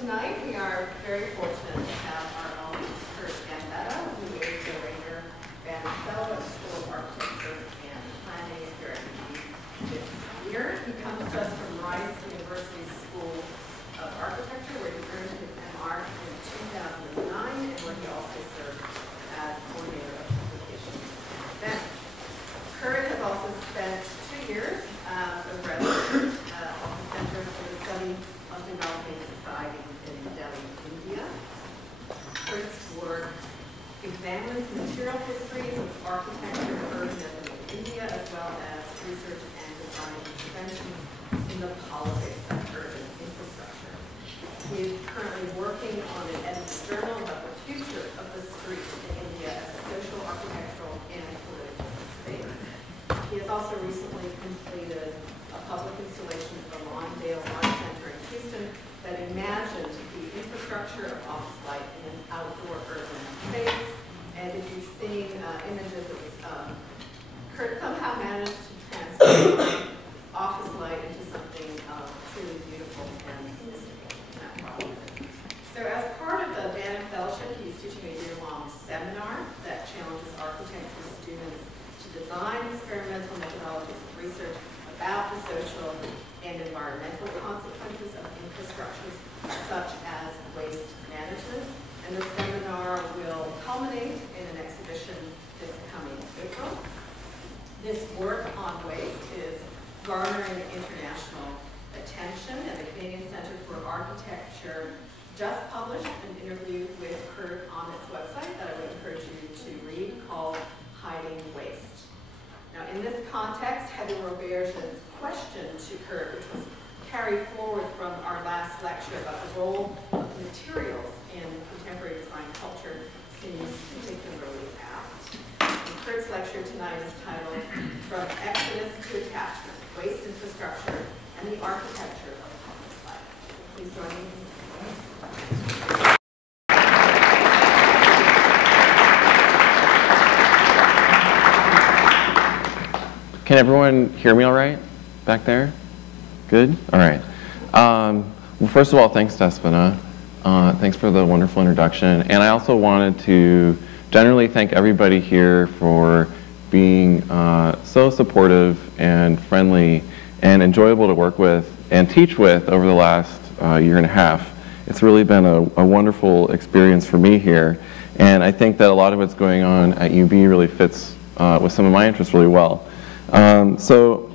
Tonight we are very fortunate to have our own Curt Gambetta, who is the Reyner Banham Fellow at the School of Architecture and Planning here at this year. He comes to us from Rice University School of Architecture, where he earned his M.Arch in 2009, and where he also served as coordinator of publications and events. Curt has also spent 2 years as a resident at the Center for the Study of Developing Societies in Delhi, India. Curt's work examines material histories of architecture and urbanism in India, as well as research and design interventions in the politics of urban infrastructure. He is currently working on an edited journal about the future of the street in India as a social, architectural, and political space. He has also recently completed a public installation at the Lawndale Art Center in Houston that imagined the infrastructure of office light in an outdoor urban space. And if you've seen images of Curt somehow managed to transform office light into something truly beautiful and mystical in that process. So as part of the Banham Fellowship, he's teaching a year-long seminar that challenges architecture students to design experimental methodologies of research about the social and environmental consequences of infrastructures such as waste management. And the seminar will culminate in an exhibition this coming April. This work on waste is garnering international attention, and the Canadian Centre for Architecture just published an interview with Curt on its website that I would encourage you to read, called Hiding Waste. Now, in this context, Heather Roberge's question to Curt, which was carried forward from our last lecture about the role of materials in contemporary design culture, seems particularly apt. And Curt's lecture tonight is titled From Exodus to Attachment, Waste Infrastructure and the Architecture of Public Life. So please join me. Can everyone hear me all right back there? Good? All right. Well, first of all, thanks, Despina. Thanks for the wonderful introduction. And I also wanted to generally thank everybody here for being so supportive and friendly and enjoyable to work with and teach with over the last year and a half. It's really been a wonderful experience for me here. And I think that a lot of what's going on at UB really fits with some of my interests really well. So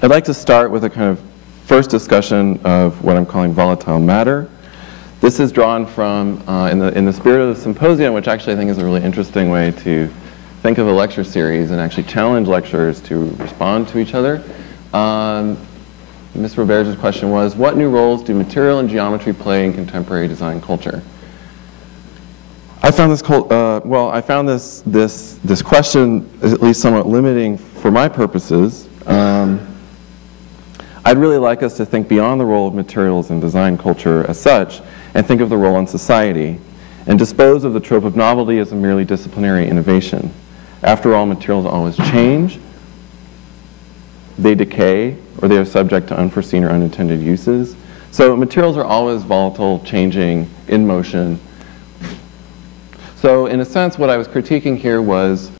I'd like to start with a kind of first discussion of what I'm calling volatile matter. This is drawn from, in the spirit of the symposium, which actually I think is a really interesting way to think of a lecture series and actually challenge lecturers to respond to each other. Ms. Roberge's question was, what new roles do material and geometry play in contemporary design culture? I found this this question at least somewhat limiting for my purposes. I'd really like us to think beyond the role of materials in design culture as such, and think of the role in society, and dispose of the trope of novelty as a merely disciplinary innovation. After all, materials always change, they decay, or they are subject to unforeseen or unintended uses. So materials are always volatile, changing, in motion. So in a sense, what I was critiquing here was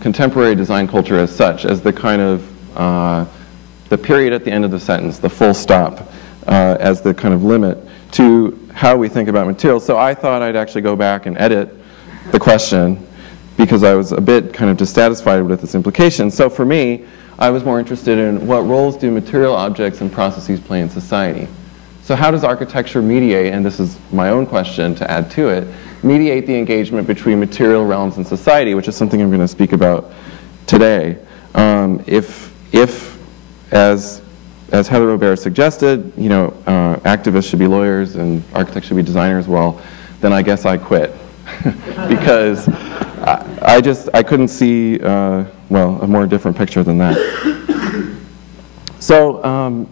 contemporary design culture as such, as the kind of the period at the end of the sentence, the full stop, as the kind of limit to how we think about materials. So I thought I'd actually go back and edit the question because I was a bit kind of dissatisfied with its implications. So for me, I was more interested in what roles do material objects and processes play in society. So how does architecture mediate, and this is my own question to add to it, mediate the engagement between material realms and society, which is something I'm going to speak about today. If as Heather Roberge suggested, activists should be lawyers and architects should be designers, well, then I guess I quit. Because I couldn't see, a more different picture than that. So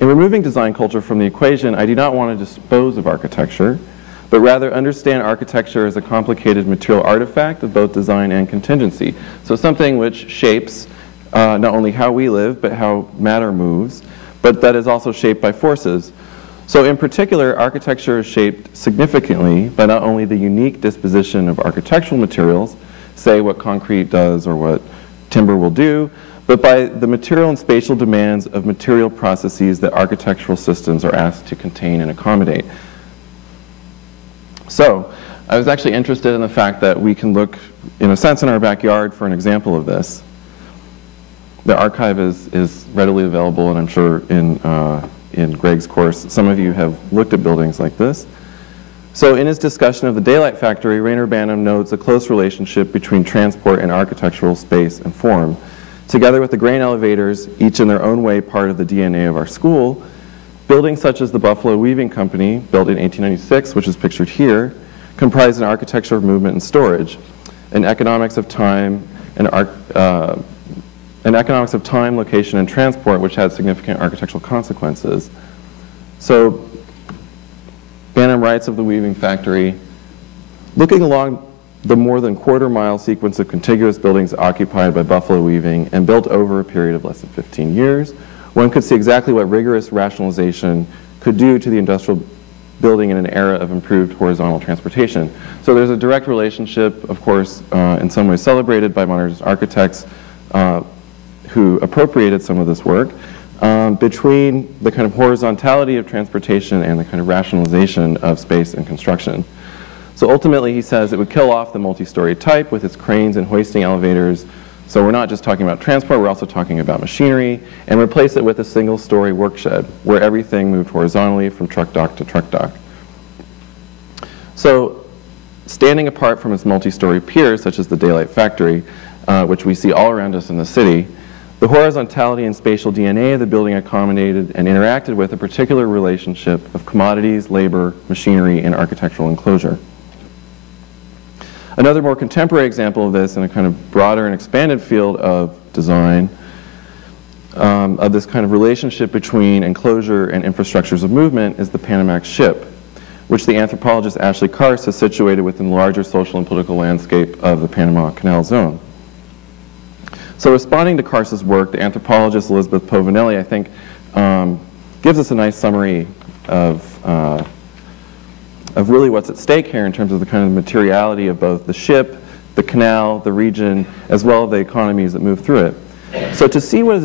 In removing design culture from the equation, I do not want to dispose of architecture, but rather understand architecture as a complicated material artifact of both design and contingency. So something which shapes not only how we live, but how matter moves, but that is also shaped by forces. So in particular, architecture is shaped significantly by not only the unique disposition of architectural materials, say what concrete does or what timber will do, but by the material and spatial demands of material processes that architectural systems are asked to contain and accommodate. So I was actually interested in the fact that we can look, in a sense, in our backyard for an example of this. The archive is readily available, and I'm sure in Greg's course, some of you have looked at buildings like this. So in his discussion of the daylight factory, Reyner Banham notes a close relationship between transport and architectural space and form. Together with the grain elevators, each in their own way part of the DNA of our school, buildings such as the Buffalo Weaving Company, built in 1896, which is pictured here, comprise an architecture of movement and storage, an economics of time, location, and transport, which had significant architectural consequences. So Banham writes of the weaving factory, looking along the more than quarter-mile sequence of contiguous buildings occupied by Buffalo Weaving and built over a period of less than 15 years, one could see exactly what rigorous rationalization could do to the industrial building in an era of improved horizontal transportation. So there's a direct relationship, of course, in some ways celebrated by modernist architects who appropriated some of this work, between the kind of horizontality of transportation and the kind of rationalization of space and construction. So ultimately, he says it would kill off the multi-story type with its cranes and hoisting elevators. So we're not just talking about transport, we're also talking about machinery, and replace it with a single-story workshed where everything moved horizontally from truck dock to truck dock. So standing apart from its multi-story peers, such as the Daylight Factory, which we see all around us in the city, the horizontality and spatial DNA of the building accommodated and interacted with a particular relationship of commodities, labor, machinery, and architectural enclosure. Another more contemporary example of this in a kind of broader and expanded field of design, of this kind of relationship between enclosure and infrastructures of movement, is the Panamax ship, which the anthropologist Ashley Karst has situated within the larger social and political landscape of the Panama Canal Zone. So responding to Karst's work, the anthropologist Elizabeth Povinelli, I think, gives us a nice summary of really what's at stake here in terms of the kind of materiality of both the ship, the canal, the region, as well as the economies that move through it. So to see what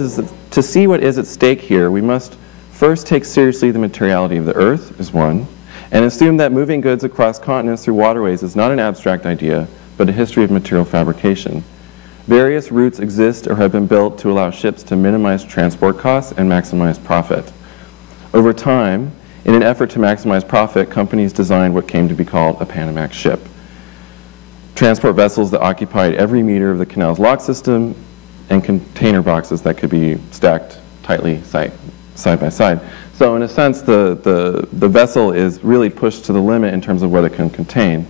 is at stake here, we must first take seriously the materiality of the earth, is one, and assume that moving goods across continents through waterways is not an abstract idea, but a history of material fabrication. Various routes exist or have been built to allow ships to minimize transport costs and maximize profit. Over time, in an effort to maximize profit, companies designed what came to be called a Panamax ship. Transport vessels that occupied every meter of the canal's lock system and container boxes that could be stacked tightly side by side. So in a sense, the vessel is really pushed to the limit in terms of what it can contain.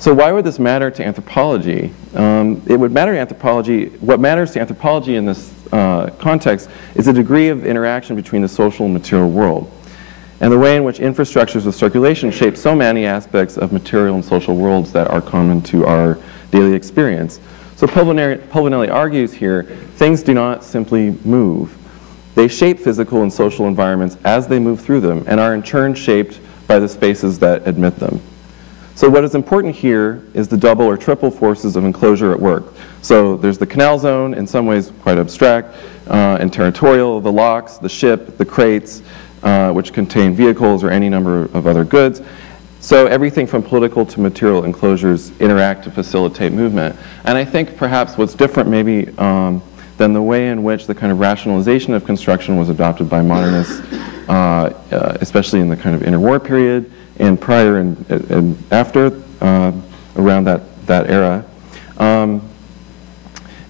So why would this matter to anthropology? It would matter to anthropology. What matters to anthropology in this context is the degree of interaction between the social and material world, and the way in which infrastructures of circulation shape so many aspects of material and social worlds that are common to our daily experience. So Povinelli argues here, things do not simply move. They shape physical and social environments as they move through them, and are in turn shaped by the spaces that admit them. So what is important here is the double or triple forces of enclosure at work. So there's the canal zone, in some ways quite abstract, and territorial, the locks, the ship, the crates, which contain vehicles or any number of other goods. So everything from political to material enclosures interact to facilitate movement. And I think perhaps what's different maybe than the way in which the kind of rationalization of construction was adopted by modernists, especially in the kind of interwar period, and prior and after, around that era,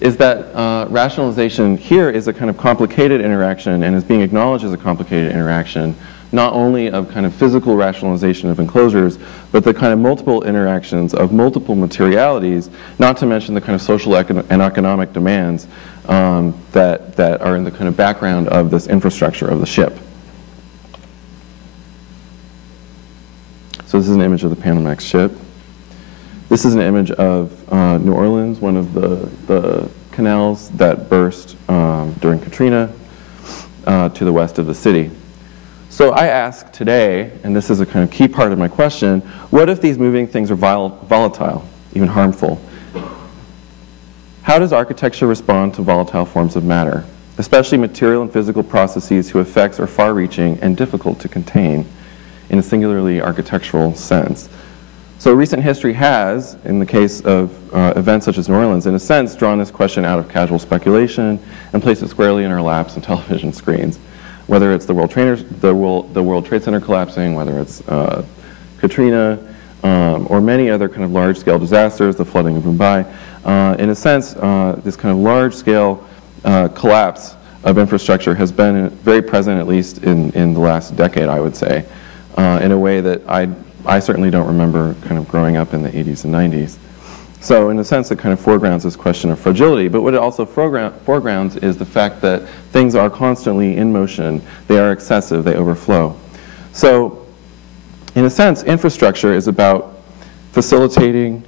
is that rationalization here is a kind of complicated interaction and is being acknowledged as a complicated interaction, not only of kind of physical rationalization of enclosures, but the kind of multiple interactions of multiple materialities, not to mention the kind of social and economic demands that are in the kind of background of this infrastructure of the ship. So this is an image of the Panamax ship. This is an image of New Orleans, one of the canals that burst during Katrina to the west of the city. So I ask today, and this is a kind of key part of my question, what if these moving things are volatile, even harmful? How does architecture respond to volatile forms of matter, especially material and physical processes whose effects are far-reaching and difficult to contain in a singularly architectural sense? So recent history has, in the case of events such as New Orleans, in a sense, drawn this question out of casual speculation and placed it squarely in our laps and television screens. Whether it's the World Trade Center collapsing, whether it's Katrina, or many other kind of large-scale disasters, the flooding of Mumbai. In a sense, this kind of large-scale collapse of infrastructure has been very present, at least in the last decade, I would say, in a way that I certainly don't remember kind of growing up in the 80s and 90s. So in a sense, it kind of foregrounds this question of fragility, but what it also foregrounds is the fact that things are constantly in motion, they are excessive, they overflow. So in a sense, infrastructure is about facilitating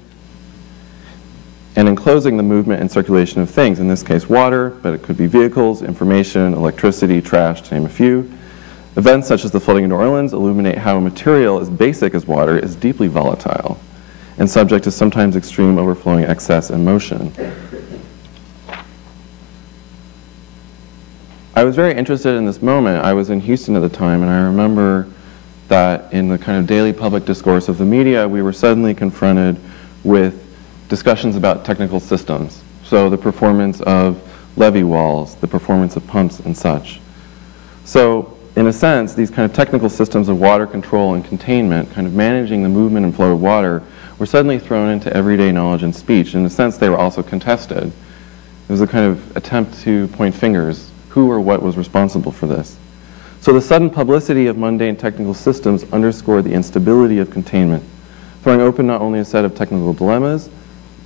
and enclosing the movement and circulation of things, in this case water, but it could be vehicles, information, electricity, trash, to name a few. Events such as the flooding in New Orleans illuminate how a material as basic as water is deeply volatile and subject to sometimes extreme overflowing excess and motion. I was very interested in this moment. I was in Houston at the time, and I remember that in the kind of daily public discourse of the media, we were suddenly confronted with discussions about technical systems. So the performance of levee walls, the performance of pumps and such. So in a sense, these kind of technical systems of water control and containment, kind of managing the movement and flow of water, were suddenly thrown into everyday knowledge and speech. In a sense, they were also contested. It was a kind of attempt to point fingers, who or what was responsible for this. So the sudden publicity of mundane technical systems underscored the instability of containment, throwing open not only a set of technical dilemmas,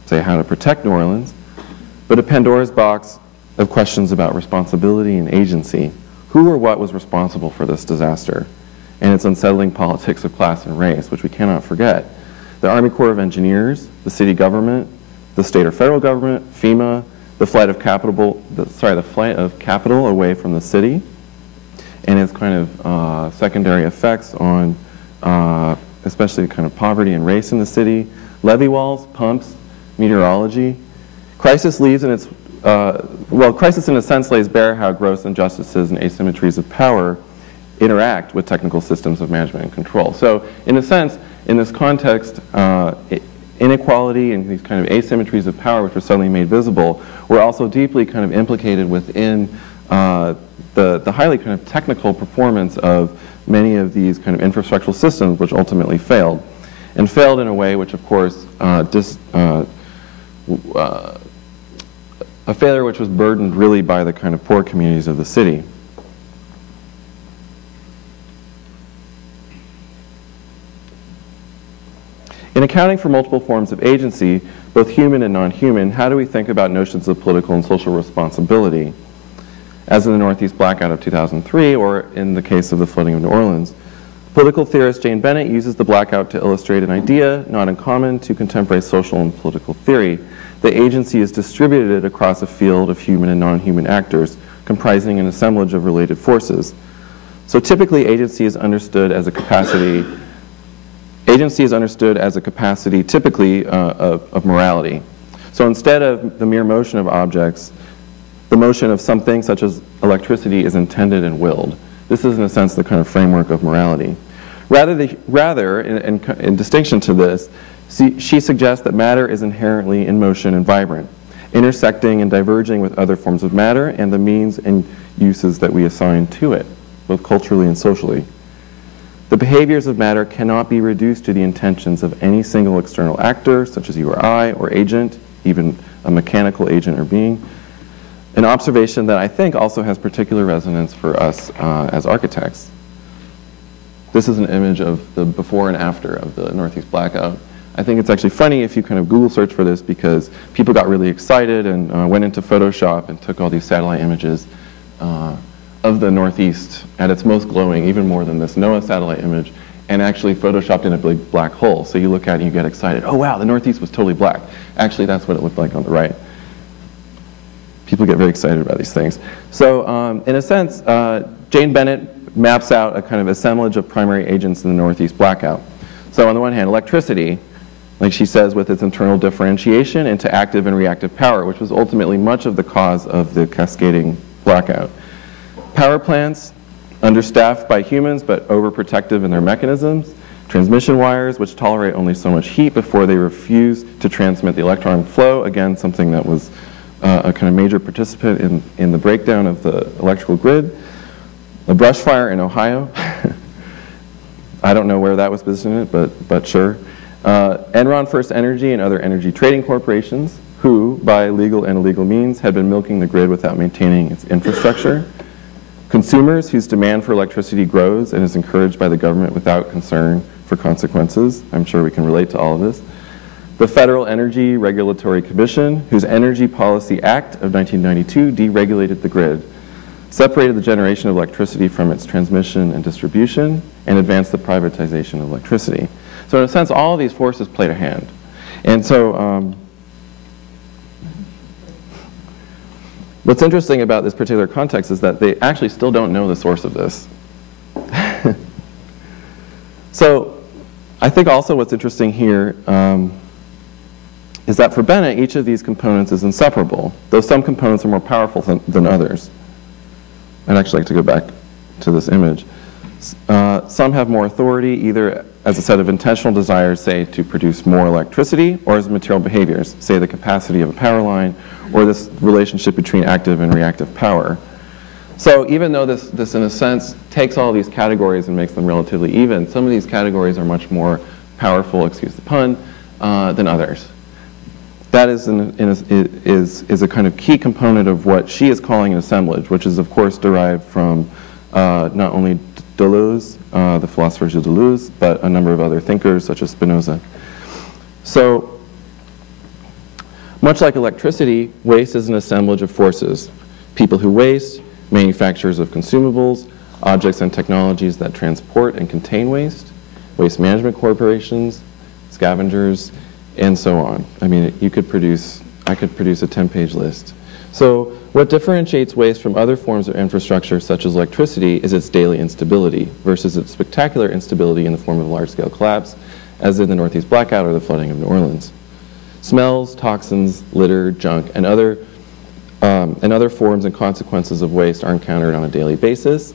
say how to protect New Orleans, but a Pandora's box of questions about responsibility and agency. Who or what was responsible for this disaster and its unsettling politics of class and race, which we cannot forget? The Army Corps of Engineers, the city government, the state or federal government, FEMA, the flight of capital away from the city, and its kind of secondary effects on especially kind of poverty and race in the city, levee walls, pumps, meteorology. Crisis leaves in its, crisis in a sense lays bare how gross injustices and asymmetries of power interact with technical systems of management and control. So in a sense, in this context, inequality and these kind of asymmetries of power which were suddenly made visible were also deeply kind of implicated within the highly kind of technical performance of many of these kind of infrastructural systems which ultimately failed. And failed in a way which, of course, a failure which was burdened really by the kind of poor communities of the city. In accounting for multiple forms of agency, both human and non-human, how do we think about notions of political and social responsibility? As in the Northeast blackout of 2003, or in the case of the flooding of New Orleans, political theorist Jane Bennett uses the blackout to illustrate an idea not uncommon to contemporary social and political theory, that agency is distributed across a field of human and non-human actors, comprising an assemblage of related forces. So typically, agency is understood as a capacity typically of morality. So instead of the mere motion of objects, the motion of something such as electricity is intended and willed. This is in a sense the kind of framework of morality. Rather, in distinction to this, she suggests that matter is inherently in motion and vibrant, intersecting and diverging with other forms of matter and the means and uses that we assign to it, both culturally and socially. The behaviors of matter cannot be reduced to the intentions of any single external actor, such as you or I, or agent, even a mechanical agent or being. An observation that I think also has particular resonance for us as architects. This is an image of the before and after of the Northeast blackout. I think it's actually funny if you kind of Google search for this because people got really excited and went into Photoshop and took all these satellite images of the Northeast at its most glowing, even more than this NOAA satellite image, and actually photoshopped in a big black hole. So you look at it and you get excited. Oh wow, the Northeast was totally black. Actually, that's what it looked like on the right. People get very excited about these things. So in a sense, Jane Bennett maps out a kind of assemblage of primary agents in the Northeast blackout. So on the one hand, electricity, like she says, with its internal differentiation into active and reactive power, which was ultimately much of the cause of the cascading blackout. Power plants, understaffed by humans but overprotective in their mechanisms. Transmission wires, which tolerate only so much heat before they refuse to transmit the electron flow. Again, something that was a kind of major participant in the breakdown of the electrical grid. A brush fire in Ohio. I don't know where that was positioned, but sure. Enron First Energy and other energy trading corporations who, by legal and illegal means, had been milking the grid without maintaining its infrastructure. Consumers whose demand for electricity grows and is encouraged by the government without concern for consequences. I'm sure we can relate to all of this. The Federal Energy Regulatory Commission, whose Energy Policy Act of 1992 deregulated the grid, separated the generation of electricity from its transmission and distribution, and advanced the privatization of electricity. So in a sense, all of these forces played a hand. And so what's interesting about this particular context is that they actually still don't know the source of this. So I think also what's interesting here is that for Bennett, each of these components is inseparable, though some components are more powerful than others. I'd actually like to go back to this image. Some have more authority, either as a set of intentional desires, say, to produce more electricity, or as material behaviors, say the capacity of a power line, or this relationship between active and reactive power. So even though this in a sense, takes all these categories and makes them relatively even, some of these categories are much more powerful, excuse the pun, than others. That is a kind of key component of what she is calling an assemblage, which is of course derived from not only Deleuze, the philosopher Gilles Deleuze, but a number of other thinkers such as Spinoza. So, much like electricity, waste is an assemblage of forces. People who waste, manufacturers of consumables, objects and technologies that transport and contain waste, waste management corporations, scavengers, and so on. I mean, I could produce a 10-page list. So what differentiates waste from other forms of infrastructure, such as electricity, is its daily instability versus its spectacular instability in the form of large-scale collapse, as in the Northeast blackout or the flooding of New Orleans. Smells, toxins, litter, junk, and other forms and consequences of waste are encountered on a daily basis.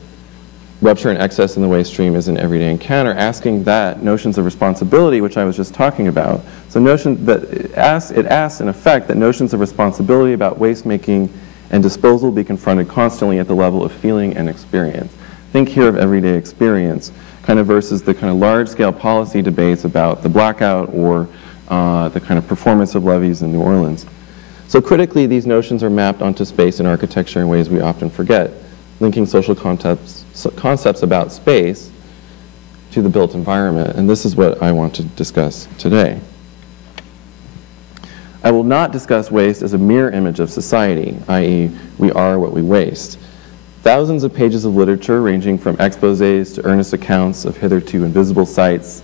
Rupture and excess in the waste stream is an everyday encounter, asking that notions of responsibility, which I was just talking about. So it asks in effect that notions of responsibility about waste making and disposal be confronted constantly at the level of feeling and experience. Think here of everyday experience, kind of versus the kind of large-scale policy debates about the blackout or the kind of performance of levees in New Orleans. So critically, these notions are mapped onto space and architecture in ways we often forget, linking social concepts about space to the built environment, and this is what I want to discuss today. I will not discuss waste as a mirror image of society, i.e., we are what we waste. Thousands of pages of literature, ranging from exposés to earnest accounts of hitherto invisible sites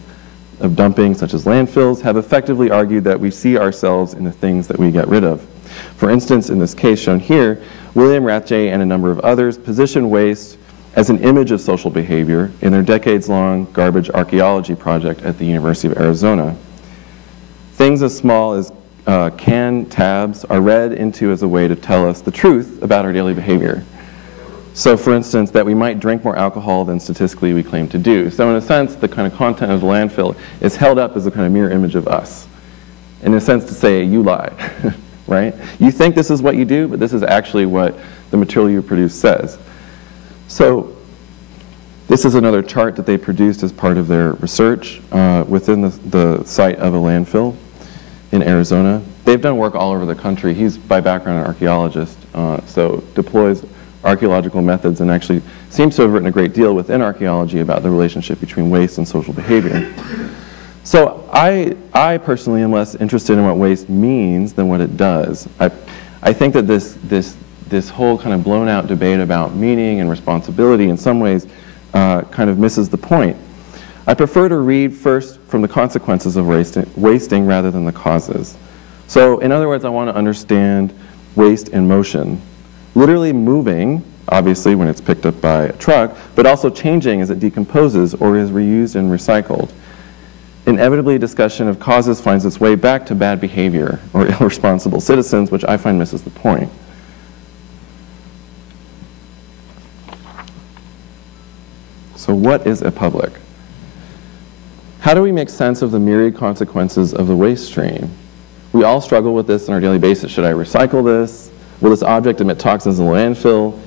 of dumping, such as landfills, have effectively argued that we see ourselves in the things that we get rid of. For instance, in this case shown here, William Rathje and a number of others position waste as an image of social behavior in their decades-long garbage archaeology project at the University of Arizona. Things as small as can tabs are read into as a way to tell us the truth about our daily behavior. So for instance, that we might drink more alcohol than statistically we claim to do. So in a sense, the kind of content of the landfill is held up as a kind of mirror image of us. In a sense to say, you lie, right? You think this is what you do, but this is actually what the material you produce says. So this is another chart that they produced as part of their research within the site of a landfill in Arizona. They've done work all over the country. He's by background an archaeologist, so deploys archaeological methods and actually seems to have written a great deal within archaeology about the relationship between waste and social behavior. So I personally am less interested in what waste means than what it does. I think that this whole kind of blown out debate about meaning and responsibility in some ways kind of misses the point. I prefer to read first from the consequences of wasting rather than the causes. So in other words, I want to understand waste in motion. Literally moving, obviously when it's picked up by a truck, but also changing as it decomposes or is reused and recycled. Inevitably, discussion of causes finds its way back to bad behavior or irresponsible citizens, which I find misses the point. So what is a public? How do we make sense of the myriad consequences of the waste stream? We all struggle with this on our daily basis. Should I recycle this? Will this object emit toxins in the landfill?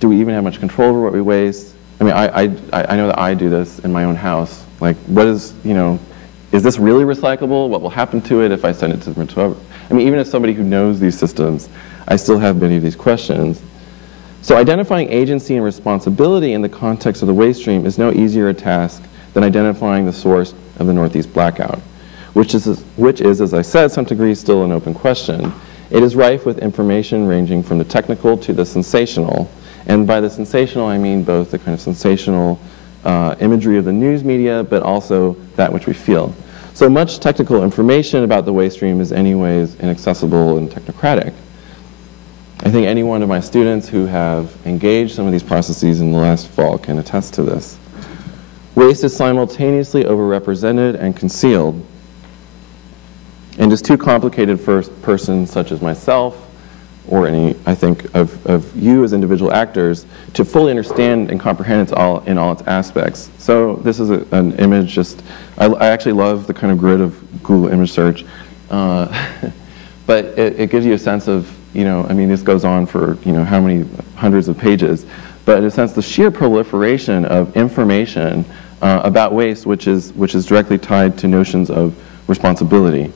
Do we even have much control over what we waste? I mean, I know that I do this in my own house. Like, what is, is this really recyclable? What will happen to it if I send it to the I mean, even as somebody who knows these systems, I still have many of these questions. So identifying agency and responsibility in the context of the waste stream is no easier a task than identifying the source of the Northeast blackout, which is, as I said, some degree still an open question. It is rife with information ranging from the technical to the sensational. And by the sensational, I mean both the kind of sensational imagery of the news media, but also that which we feel. So much technical information about the waste stream is anyways inaccessible and technocratic. I think any one of my students who have engaged some of these processes in the last fall can attest to this. Waste is simultaneously overrepresented and concealed, and is too complicated for a person such as myself, or any, I think, of you as individual actors, to fully understand and comprehend it in all its aspects. So this is an image I actually love the kind of grid of Google image search, but it gives you a sense of, I mean, this goes on for, how many hundreds of pages, but in a sense, the sheer proliferation of information about waste, which is directly tied to notions of responsibility.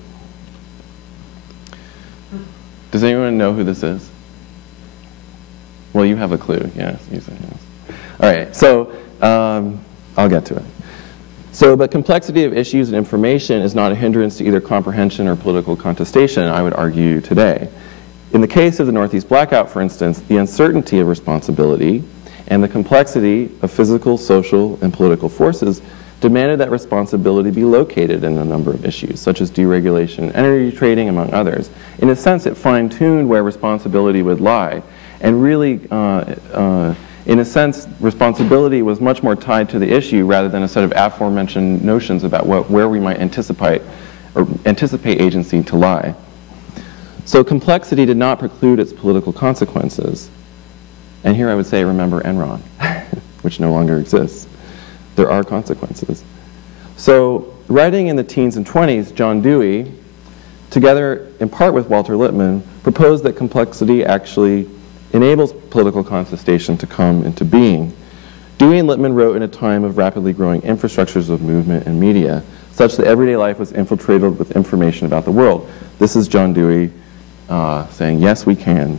Does anyone know who this is? Well, you have a clue. Yes, you say yes. All right, so I'll get to it. But complexity of issues and information is not a hindrance to either comprehension or political contestation, I would argue today. In the case of the Northeast blackout, for instance, the uncertainty of responsibility and the complexity of physical, social, and political forces demanded that responsibility be located in a number of issues, such as deregulation and energy trading, among others. In a sense, it fine-tuned where responsibility would lie. And really, in a sense, responsibility was much more tied to the issue rather than a set of aforementioned notions about where we might anticipate agency to lie. So complexity did not preclude its political consequences. And here I would say, remember Enron, which no longer exists. There are consequences. So writing in the teens and 20s, John Dewey, together in part with Walter Lippmann, proposed that complexity actually enables political contestation to come into being. Dewey and Lippmann wrote in a time of rapidly growing infrastructures of movement and media, such that everyday life was infiltrated with information about the world. This is John Dewey saying, yes, we can.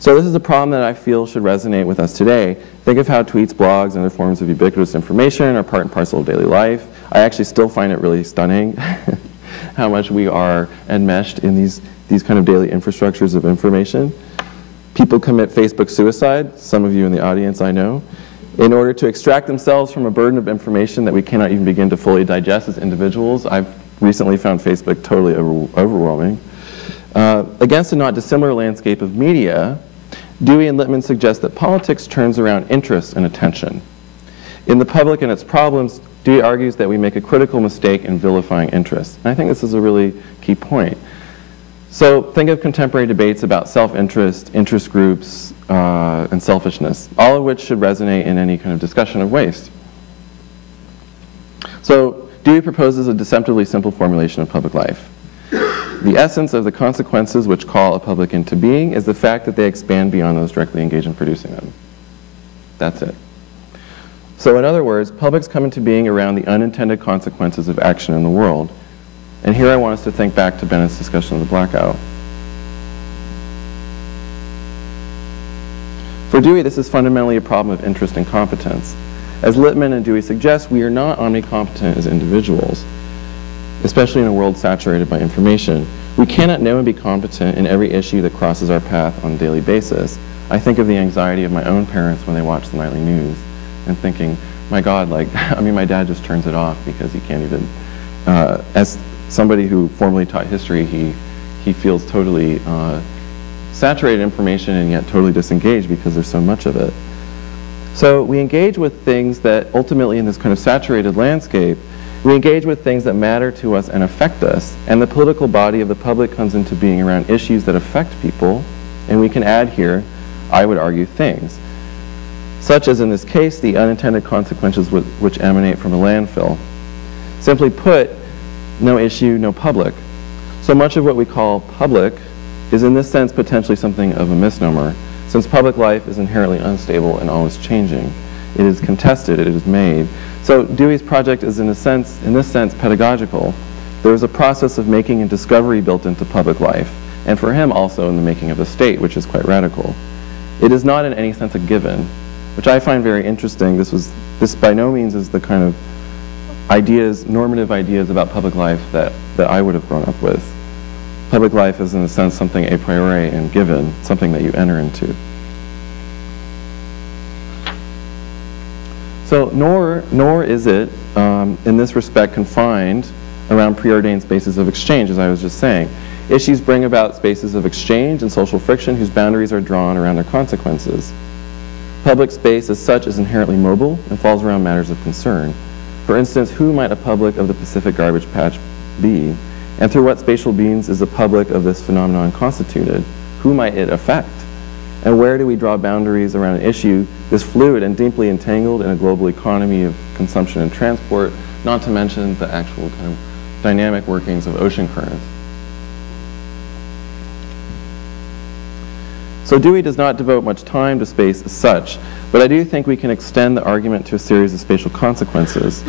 So this is a problem that I feel should resonate with us today. Think of how tweets, blogs, and other forms of ubiquitous information are part and parcel of daily life. I actually still find it really stunning how much we are enmeshed in these kind of daily infrastructures of information. People commit Facebook suicide, some of you in the audience I know, in order to extract themselves from a burden of information that we cannot even begin to fully digest as individuals. I've recently found Facebook totally overwhelming. Against a not dissimilar landscape of media, Dewey and Lippmann suggest that politics turns around interest and attention. In The Public and Its Problems, Dewey argues that we make a critical mistake in vilifying interest. And I think this is a really key point. So think of contemporary debates about self-interest, interest groups, and selfishness, all of which should resonate in any kind of discussion of waste. So Dewey proposes a deceptively simple formulation of public life. The essence of the consequences which call a public into being is the fact that they expand beyond those directly engaged in producing them. That's it. So in other words, publics come into being around the unintended consequences of action in the world. And here I want us to think back to Bennett's discussion of the blackout. For Dewey, this is fundamentally a problem of interest and competence. As Lippmann and Dewey suggest, we are not omnicompetent as individuals, especially in a world saturated by information. We cannot know and be competent in every issue that crosses our path on a daily basis. I think of the anxiety of my own parents when they watch the nightly news. and thinking, my God, like, I mean, my dad just turns it off because he can't even, as somebody who formerly taught history, he feels totally saturated information and yet totally disengaged because there's so much of it. So we engage with things that ultimately in this kind of saturated landscape, we engage with things that matter to us and affect us, and the political body of the public comes into being around issues that affect people, and we can add here, I would argue, things, such as in this case, the unintended consequences which emanate from a landfill. Simply put, no issue, no public. So much of what we call public is in this sense potentially something of a misnomer, since public life is inherently unstable and always changing. It is contested, it is made. So Dewey's project is in this sense pedagogical. There is a process of making and discovery built into public life, and for him also in the making of the state, which is quite radical. It is not in any sense a given, which I find very interesting. This by no means is the kind of ideas, normative ideas about public life that I would have grown up with. Public life is in a sense something a priori and given, something that you enter into. So nor is it, in this respect, confined around preordained spaces of exchange, as I was just saying. Issues bring about spaces of exchange and social friction whose boundaries are drawn around their consequences. Public space as such is inherently mobile and falls around matters of concern. For instance, who might a public of the Pacific garbage patch be? And through what spatial means is the public of this phenomenon constituted? Who might it affect? And where do we draw boundaries around an issue this fluid and deeply entangled in a global economy of consumption and transport, not to mention the actual kind of dynamic workings of ocean currents? So Dewey does not devote much time to space as such, but I do think we can extend the argument to a series of spatial consequences.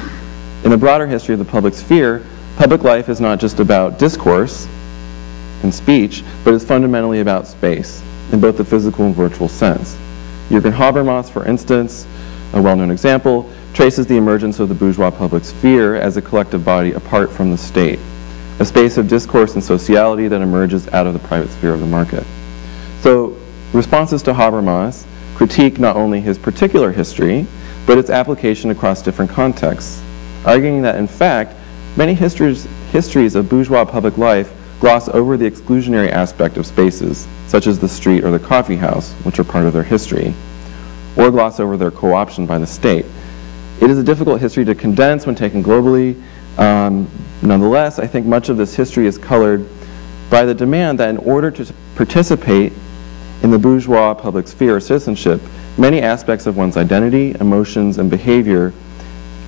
In the broader history of the public sphere, public life is not just about discourse and speech, but is fundamentally about space, in both the physical and virtual sense. Jürgen Habermas, for instance, a well-known example, traces the emergence of the bourgeois public sphere as a collective body apart from the state, a space of discourse and sociality that emerges out of the private sphere of the market. So responses to Habermas critique not only his particular history, but its application across different contexts, arguing that in fact, many histories of bourgeois public life gloss over the exclusionary aspect of spaces, such as the street or the coffee house, which are part of their history, or gloss over their co-option by the state. It is a difficult history to condense when taken globally. Nonetheless, I think much of this history is colored by the demand that in order to participate in the bourgeois public sphere or citizenship, many aspects of one's identity, emotions, and behavior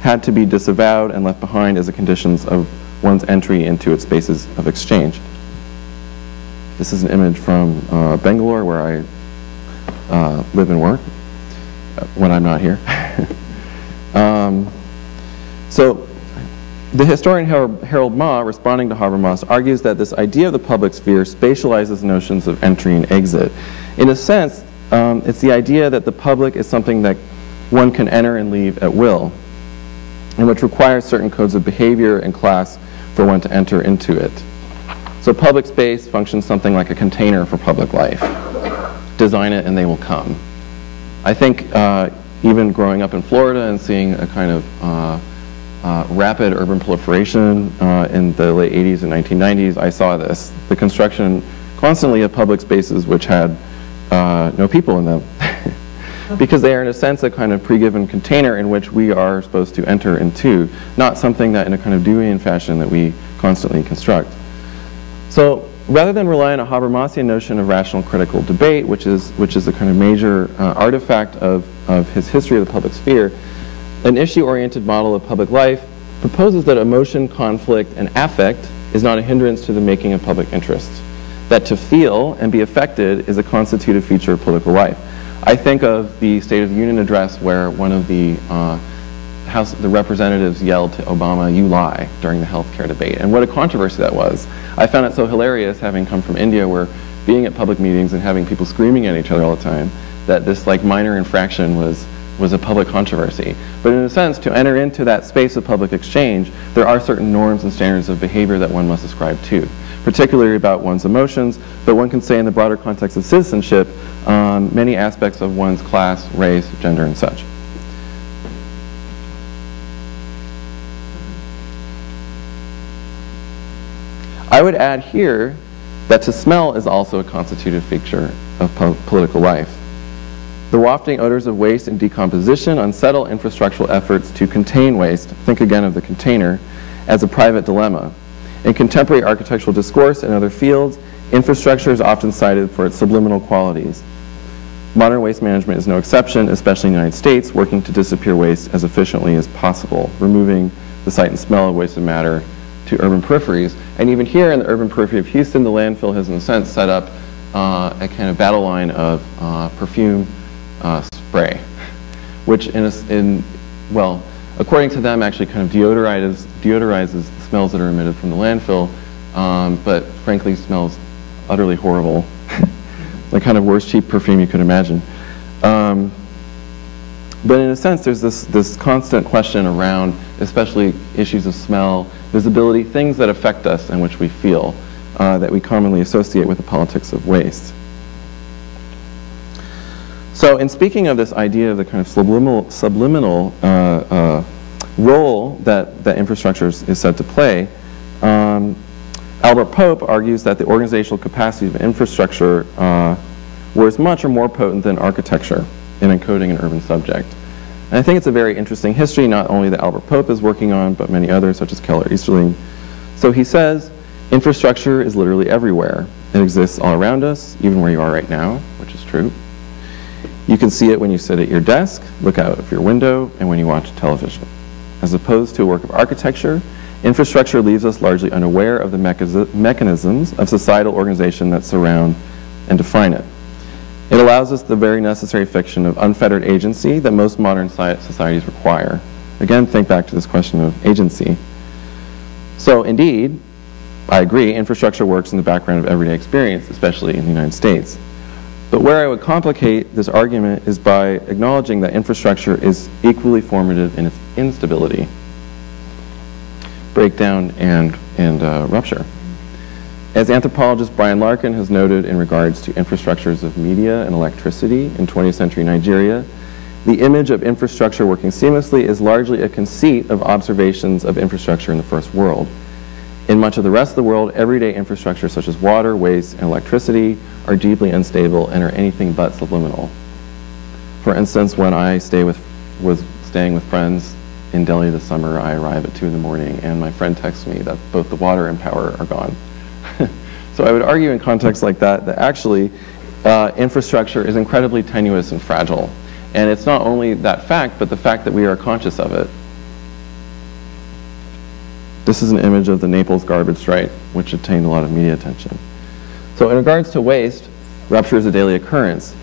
had to be disavowed and left behind as a conditions of one's entry into its spaces of exchange. This is an image from Bangalore, where I live and work when I'm not here. So the historian Harold Ma, responding to Habermas, argues that this idea of the public sphere spatializes notions of entry and exit. In a sense, it's the idea that the public is something that one can enter and leave at will, and which requires certain codes of behavior and class for one to enter into it. So public space functions something like a container for public life. Design it and they will come. I think even growing up in Florida and seeing a kind of rapid urban proliferation in the late 80s and 1990s, I saw this. The construction constantly of public spaces which had no people in them. Because they are in a sense a kind of pre-given container in which we are supposed to enter into, not something that in a kind of Deweyan fashion that we constantly construct. So rather than rely on a Habermasian notion of rational critical debate, which is a kind of major artifact of his history of the public sphere, an issue-oriented model of public life proposes that emotion, conflict, and affect is not a hindrance to the making of public interest, that to feel and be affected is a constitutive feature of political life. I think of the State of the Union address where one of the representatives yelled to Obama, "You lie," during the healthcare debate. And what a controversy that was. I found it so hilarious, having come from India, where being at public meetings and having people screaming at each other all the time, that this like minor infraction was a public controversy. But in a sense, to enter into that space of public exchange, there are certain norms and standards of behavior that one must ascribe to, particularly about one's emotions, but one can say in the broader context of citizenship, many aspects of one's class, race, gender, and such. I would add here that to smell is also a constitutive feature of political life. The wafting odors of waste and decomposition unsettle infrastructural efforts to contain waste, think again of the container, as a private dilemma. In contemporary architectural discourse and other fields, infrastructure is often cited for its subliminal qualities. Modern waste management is no exception, especially in the United States, working to disappear waste as efficiently as possible, removing the sight and smell of wasted matter to urban peripheries. And even here in the urban periphery of Houston, the landfill has in a sense set up a kind of battle line of perfume spray, which well, according to them actually kind of deodorizes the smells that are emitted from the landfill, but frankly smells utterly horrible. The kind of worst cheap perfume you could imagine. But in a sense, there's this constant question around, especially issues of smell, visibility, things that affect us and which we feel, that we commonly associate with the politics of waste. So in speaking of this idea of the kind of subliminal role that infrastructure is said to play, Albert Pope argues that the organizational capacity of infrastructure were as much or more potent than architecture in encoding an urban subject. And I think it's a very interesting history, not only that Albert Pope is working on, but many others, such as Keller Easterling. So he says, infrastructure is literally everywhere. It exists all around us, even where you are right now, which is true. You can see it when you sit at your desk, look out of your window, and when you watch television. As opposed to a work of architecture, infrastructure leaves us largely unaware of the mechanisms of societal organization that surround and define it. It allows us the very necessary fiction of unfettered agency that most modern societies require. Again, think back to this question of agency. So indeed, I agree, infrastructure works in the background of everyday experience, especially in the United States. But where I would complicate this argument is by acknowledging that infrastructure is equally formative in its instability, breakdown, and rupture. As anthropologist Brian Larkin has noted in regards to infrastructures of media and electricity in 20th century Nigeria, the image of infrastructure working seamlessly is largely a conceit of observations of infrastructure in the first world. In much of the rest of the world, everyday infrastructure such as water, waste, and electricity are deeply unstable and are anything but subliminal. For instance, when I was staying with friends in Delhi this summer, I arrive at 2 in the morning and my friend texts me that both the water and power are gone. So I would argue in contexts like that actually infrastructure is incredibly tenuous and fragile. And it's not only that fact, but the fact that we are conscious of it. This is an image of the Naples garbage strike, which obtained a lot of media attention. So in regards to waste, rupture is a daily occurrence.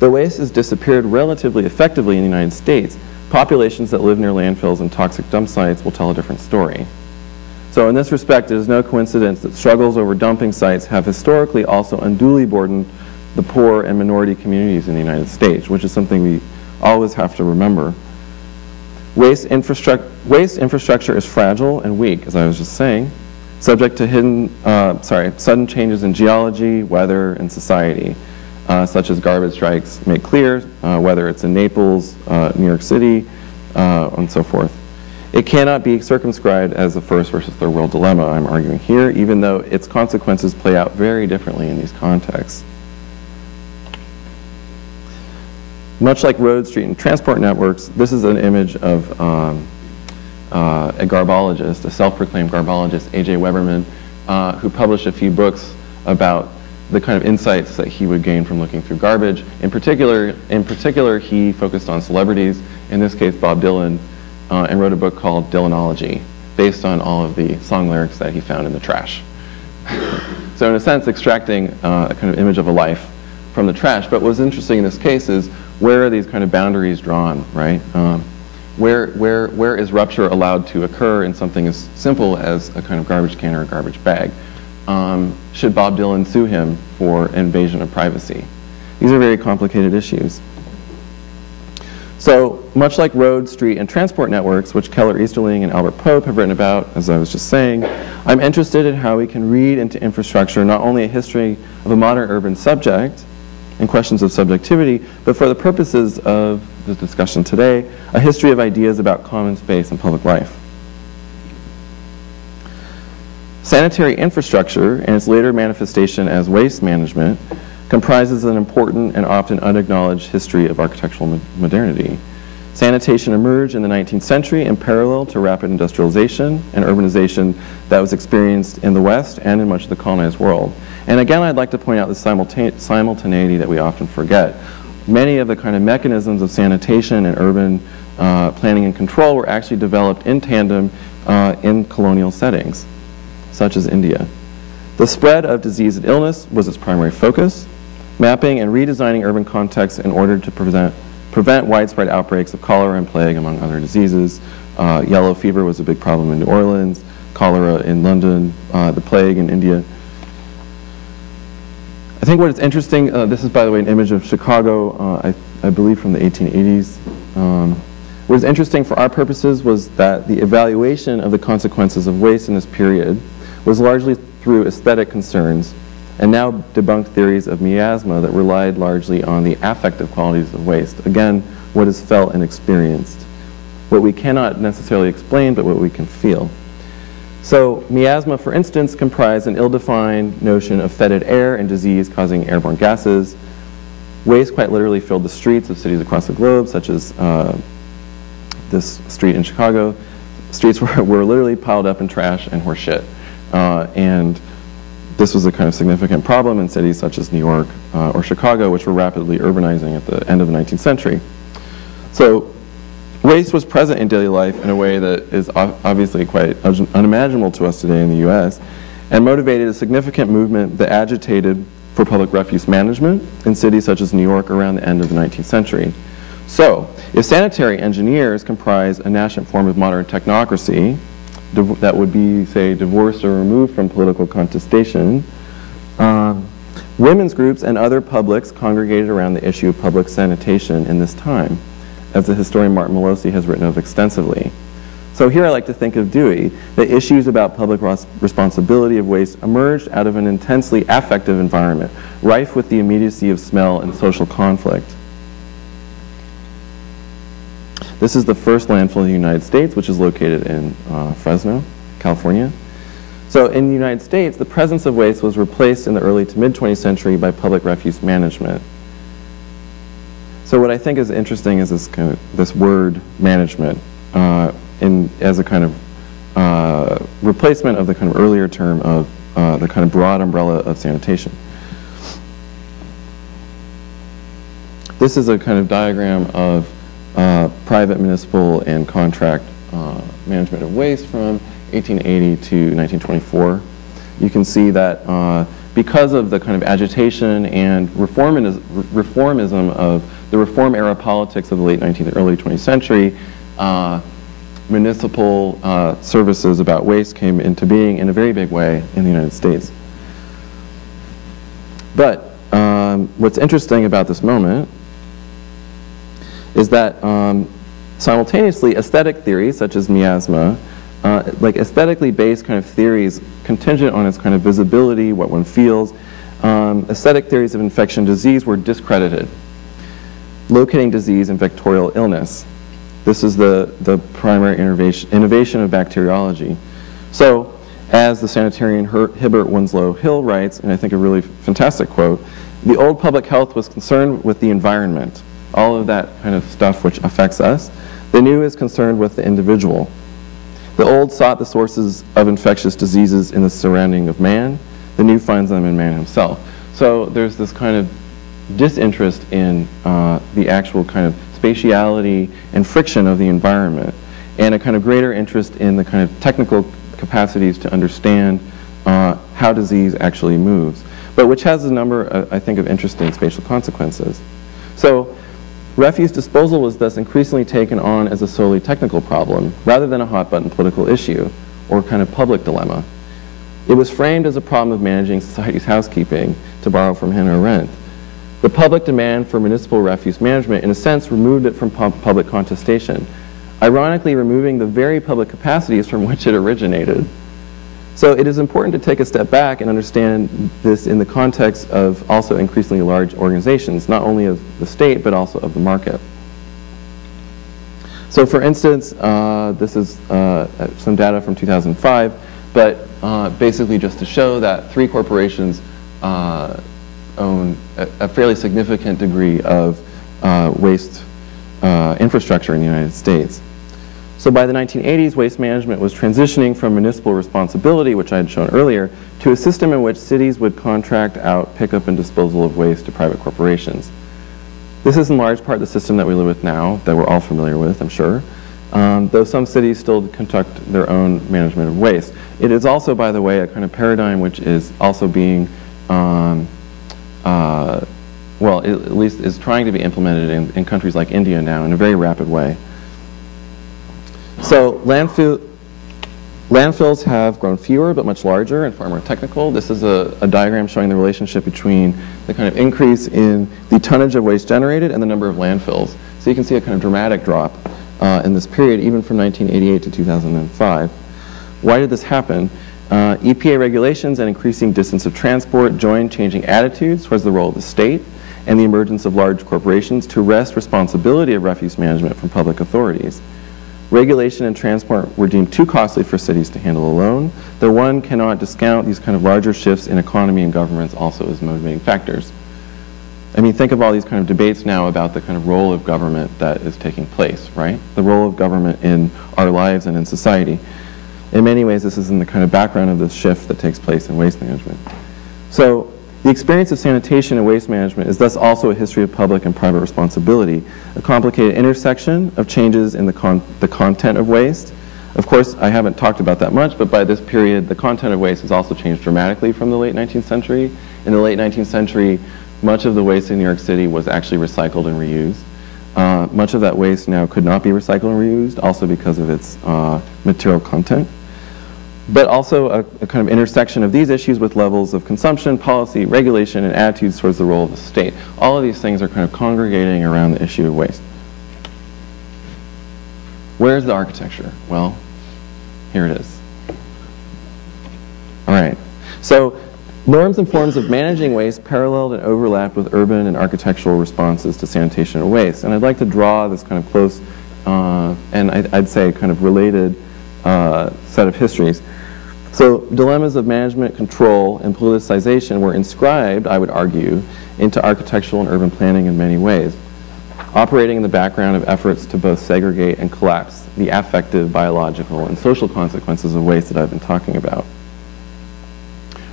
Though waste has disappeared relatively effectively in the United States, populations that live near landfills and toxic dump sites will tell a different story. So in this respect, it is no coincidence that struggles over dumping sites have historically also unduly burdened the poor and minority communities in the United States, which is something we always have to remember. Waste infrastructure is fragile and weak, as I was just saying, subject to sudden changes in geology, weather, and society, such as garbage strikes make clear, whether it's in Naples, New York City, and so forth. It cannot be circumscribed as a first versus third world dilemma, I'm arguing here, even though its consequences play out very differently in these contexts. Much like road, street, and transport networks, this is an image of a garbologist, a self-proclaimed garbologist, A.J. Weberman, who published a few books about the kind of insights that he would gain from looking through garbage. In particular, he focused on celebrities, in this case Bob Dylan, and wrote a book called Dylanology, based on all of the song lyrics that he found in the trash. So in a sense, extracting a kind of image of a life from the trash. But what's interesting in this case is, where are these kind of boundaries drawn, right? Where is rupture allowed to occur in something as simple as a kind of garbage can or a garbage bag? Should Bob Dylan sue him for invasion of privacy? These are very complicated issues. So much like road, street, and transport networks, which Keller Easterling and Albert Pope have written about, as I was just saying, I'm interested in how we can read into infrastructure not only a history of a modern urban subject and questions of subjectivity, but for the purposes of the discussion today, a history of ideas about common space and public life. Sanitary infrastructure, and its later manifestation as waste management, comprises an important and often unacknowledged history of architectural modernity. Sanitation emerged in the 19th century in parallel to rapid industrialization and urbanization that was experienced in the West and in much of the colonized world. And again, I'd like to point out the simultaneity that we often forget. Many of the kind of mechanisms of sanitation and urban planning and control were actually developed in tandem in colonial settings, such as India. The spread of disease and illness was its primary focus, mapping and redesigning urban contexts in order to prevent widespread outbreaks of cholera and plague, among other diseases. Yellow fever was a big problem in New Orleans, cholera in London, the plague in India. I think what is interesting, this is, by the way, an image of Chicago, I believe from the 1880s. What is interesting for our purposes was that the evaluation of the consequences of waste in this period was largely through aesthetic concerns and now debunked theories of miasma that relied largely on the affective qualities of waste. Again, what is felt and experienced. What we cannot necessarily explain, but what we can feel. So miasma, for instance, comprised an ill-defined notion of fetid air and disease causing airborne gases. Waste quite literally filled the streets of cities across the globe, such as this street in Chicago. Streets were literally piled up in trash and horse shit. And this was a kind of significant problem in cities such as New York or Chicago, which were rapidly urbanizing at the end of the 19th century. So waste was present in daily life in a way that is obviously quite unimaginable to us today in the US, and motivated a significant movement that agitated for public refuse management in cities such as New York around the end of the 19th century. So, if sanitary engineers comprise a nascent form of modern technocracy that would be, say, divorced or removed from political contestation, women's groups and other publics congregated around the issue of public sanitation in this time, as the historian Martin Melosi has written of extensively. So here I like to think of Dewey. The issues about public responsibility of waste emerged out of an intensely affective environment, rife with the immediacy of smell and social conflict. This is the first landfill in the United States, which is located in Fresno, California. So in the United States, the presence of waste was replaced in the early to mid-20th century by public refuse management. So what I think is interesting is this word management as a kind of replacement of the kind of earlier term of the kind of broad umbrella of sanitation. This is a kind of diagram of private, municipal, and contract management of waste from 1880 to 1924. You can see that because of the kind of agitation and reformism of the reform era politics of the late 19th, early 20th century, municipal services about waste came into being in a very big way in the United States. But what's interesting about this moment is that simultaneously aesthetic theories such as miasma, like aesthetically based kind of theories contingent on its kind of visibility, what one feels, aesthetic theories of infection disease were discredited, locating disease and vectorial illness. This is the primary innovation of bacteriology. So, as the sanitarian Hibbert Winslow Hill writes, and I think a really fantastic quote, the old public health was concerned with the environment, all of that kind of stuff which affects us. The new is concerned with the individual. The old sought the sources of infectious diseases in the surrounding of man. The new finds them in man himself. So there's this kind of disinterest in the actual kind of spatiality and friction of the environment, and a kind of greater interest in the kind of technical capacities to understand how disease actually moves, but which has a number, I think, of interesting spatial consequences. So refuse disposal was thus increasingly taken on as a solely technical problem, rather than a hot-button political issue or kind of public dilemma. It was framed as a problem of managing society's housekeeping, to borrow from Hannah Arendt. The public demand for municipal refuse management, in a sense, removed it from public contestation, ironically removing the very public capacities from which it originated. So it is important to take a step back and understand this in the context of also increasingly large organizations, not only of the state, but also of the market. So for instance, this is some data from 2005. but basically just to show that 3 corporations own a fairly significant degree of waste infrastructure in the United States. So by the 1980s, waste management was transitioning from municipal responsibility, which I had shown earlier, to a system in which cities would contract out pickup and disposal of waste to private corporations. This is in large part the system that we live with now, that we're all familiar with, I'm sure, though some cities still conduct their own management of waste. It is also, by the way, a kind of paradigm which is also being, well, at least is trying to be implemented in countries like India now in a very rapid way. So landfills have grown fewer but much larger and far more technical. This is a diagram showing the relationship between the kind of increase in the tonnage of waste generated and the number of landfills. So you can see a kind of dramatic drop in this period, even from 1988 to 2005. Why did this happen? EPA regulations and increasing distance of transport joined changing attitudes towards the role of the state and the emergence of large corporations to wrest responsibility of refuse management from public authorities. Regulation and transport were deemed too costly for cities to handle alone, though one cannot discount these kind of larger shifts in economy and governments also as motivating factors. I mean, think of all these kind of debates now about the kind of role of government that is taking place, right? The role of government in our lives and in society. In many ways, this is in the kind of background of this shift that takes place in waste management. So the experience of sanitation and waste management is thus also a history of public and private responsibility, a complicated intersection of changes in the content of waste. Of course, I haven't talked about that much, but by this period, the content of waste has also changed dramatically from the late 19th century. In the late 19th century, much of the waste in New York City was actually recycled and reused. Much of that waste now could not be recycled and reused, also because of its material content. But also a kind of intersection of these issues with levels of consumption, policy, regulation, and attitudes towards the role of the state. All of these things are kind of congregating around the issue of waste. Where's the architecture? Well, here it is. All right. So norms and forms of managing waste paralleled and overlapped with urban and architectural responses to sanitation and waste. And I'd like to draw this kind of close and I'd say kind of related set of histories. So dilemmas of management, control, and politicization were inscribed, I would argue, into architectural and urban planning in many ways, operating in the background of efforts to both segregate and collapse the affective, biological, and social consequences of waste that I've been talking about.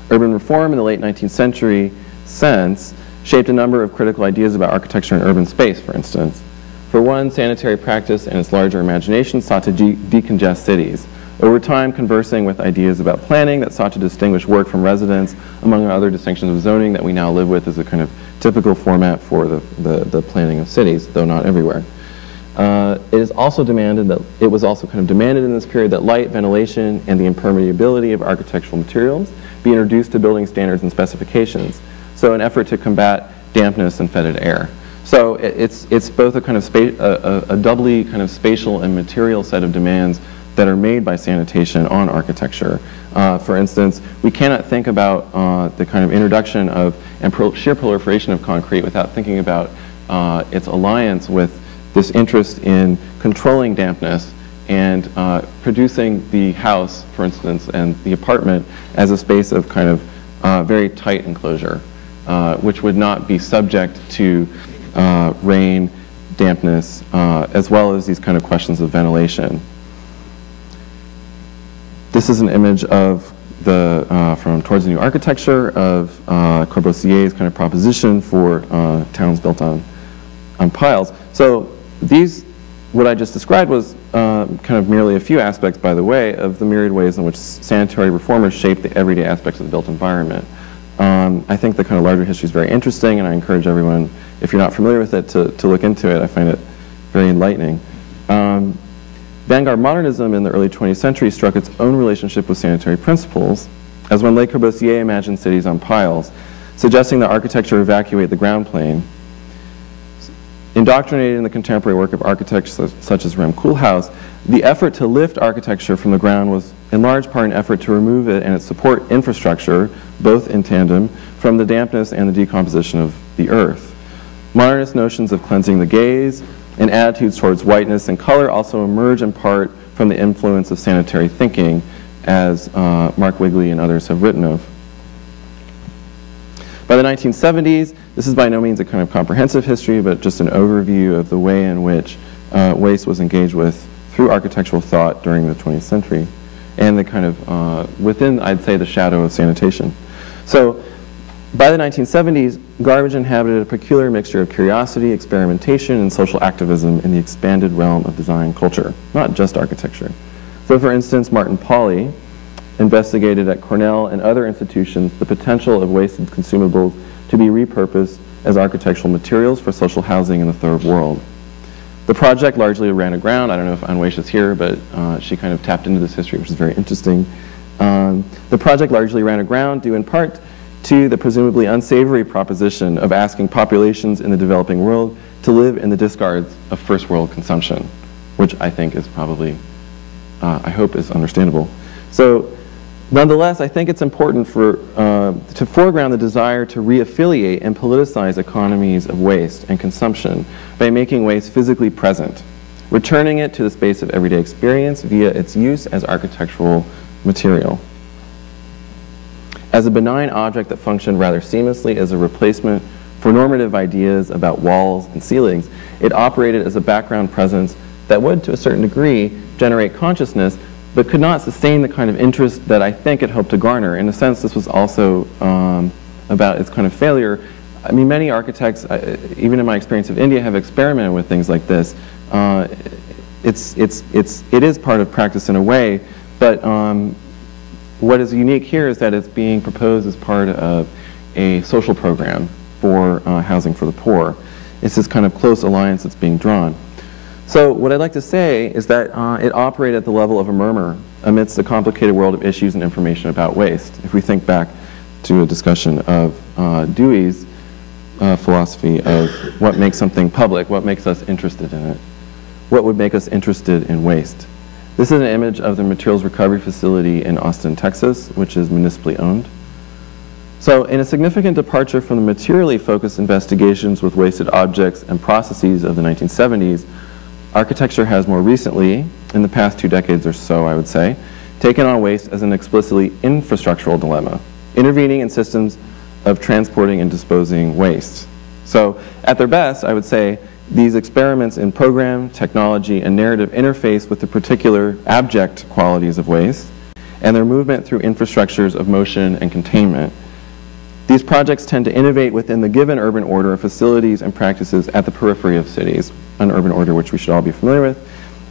Urban reform in the late 19th century sense shaped a number of critical ideas about architecture and urban space, for instance. For one, sanitary practice and its larger imagination sought to decongest cities, over time conversing with ideas about planning that sought to distinguish work from residence, among other distinctions of zoning that we now live with as a kind of typical format for the planning of cities, though not everywhere. It is also demanded that, it was also kind of demanded in this period that light, ventilation, and the impermeability of architectural materials be introduced to building standards and specifications, so an effort to combat dampness and fetid air. So it's both a kind of a doubly kind of spatial and material set of demands that are made by sanitation on architecture. For instance, we cannot think about the kind of introduction of and sheer proliferation of concrete without thinking about its alliance with this interest in controlling dampness and producing the house, for instance, and the apartment as a space of kind of very tight enclosure, which would not be subject to rain, dampness, as well as these kind of questions of ventilation. This is an image of the, from Towards the New Architecture of Corbussier's kind of proposition for towns built on piles. So these, what I just described was kind of merely a few aspects, by the way, of the myriad ways in which sanitary reformers shape the everyday aspects of the built environment. I think the kind of larger history is very interesting, and I encourage everyone, if you're not familiar with it, to look into it. I find it very enlightening. Vanguard modernism in the early 20th century struck its own relationship with sanitary principles, as when Le Corbusier imagined cities on piles, suggesting that architecture evacuate the ground plane. Indoctrinated in the contemporary work of architects such as Rem Koolhaas, the effort to lift architecture from the ground was in large part an effort to remove it and its support infrastructure, both in tandem, from the dampness and the decomposition of the earth. Modernist notions of cleansing the gaze and attitudes towards whiteness and color also emerge in part from the influence of sanitary thinking as Mark Wigley and others have written of. By the 1970s, this is by no means a kind of comprehensive history, but just an overview of the way in which waste was engaged with through architectural thought during the 20th century, and the kind of within, I'd say, the shadow of sanitation. So by the 1970s, garbage inhabited a peculiar mixture of curiosity, experimentation, and social activism in the expanded realm of design culture, not just architecture. So for instance, Martin Pauly investigated at Cornell and other institutions the potential of wasted consumables to be repurposed as architectural materials for social housing in the Third World. The project largely ran aground. I don't know if Anwesh is here, but she kind of tapped into this history, which is very interesting. The project largely ran aground due in part to the presumably unsavory proposition of asking populations in the developing world to live in the discards of first world consumption, which I think is probably, I hope is understandable. So nonetheless, I think it's important to foreground the desire to reaffiliate and politicize economies of waste and consumption by making waste physically present, returning it to the space of everyday experience via its use as architectural material. As a benign object that functioned rather seamlessly as a replacement for normative ideas about walls and ceilings, it operated as a background presence that would, to a certain degree, generate consciousness, but could not sustain the kind of interest that I think it hoped to garner. In a sense, this was also about its kind of failure. I mean, many architects, even in my experience of India, have experimented with things like this. It is part of practice in a way, but what is unique here is that it's being proposed as part of a social program for housing for the poor. It's this kind of close alliance that's being drawn. So what I'd like to say is that it operated at the level of a murmur amidst a complicated world of issues and information about waste. If we think back to a discussion of Dewey's philosophy of what makes something public, what makes us interested in it, what would make us interested in waste. This is an image of the materials recovery facility in Austin, Texas, which is municipally owned. So in a significant departure from the materially focused investigations with wasted objects and processes of the 1970s, architecture has more recently, in the past 2 decades or so, I would say, taken on waste as an explicitly infrastructural dilemma, intervening in systems of transporting and disposing waste. So at their best, I would say, these experiments in program, technology, and narrative interface with the particular abject qualities of waste and their movement through infrastructures of motion and containment. These projects tend to innovate within the given urban order of facilities and practices at the periphery of cities, an urban order which we should all be familiar with.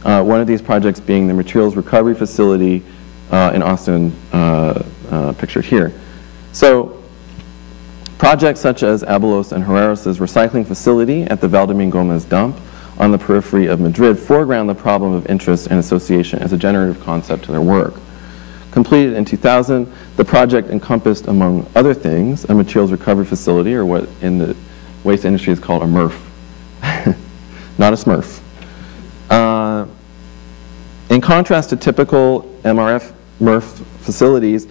One of these projects being the materials recovery facility in Austin, pictured here. So projects such as Abelos and Herreros' recycling facility at the Valdomín Gómez dump on the periphery of Madrid foreground the problem of interest and association as a generative concept to their work. Completed in 2000, the project encompassed, among other things, a materials recovery facility, or what in the waste industry is called a MRF, not a Smurf. In contrast to typical MRF facilities,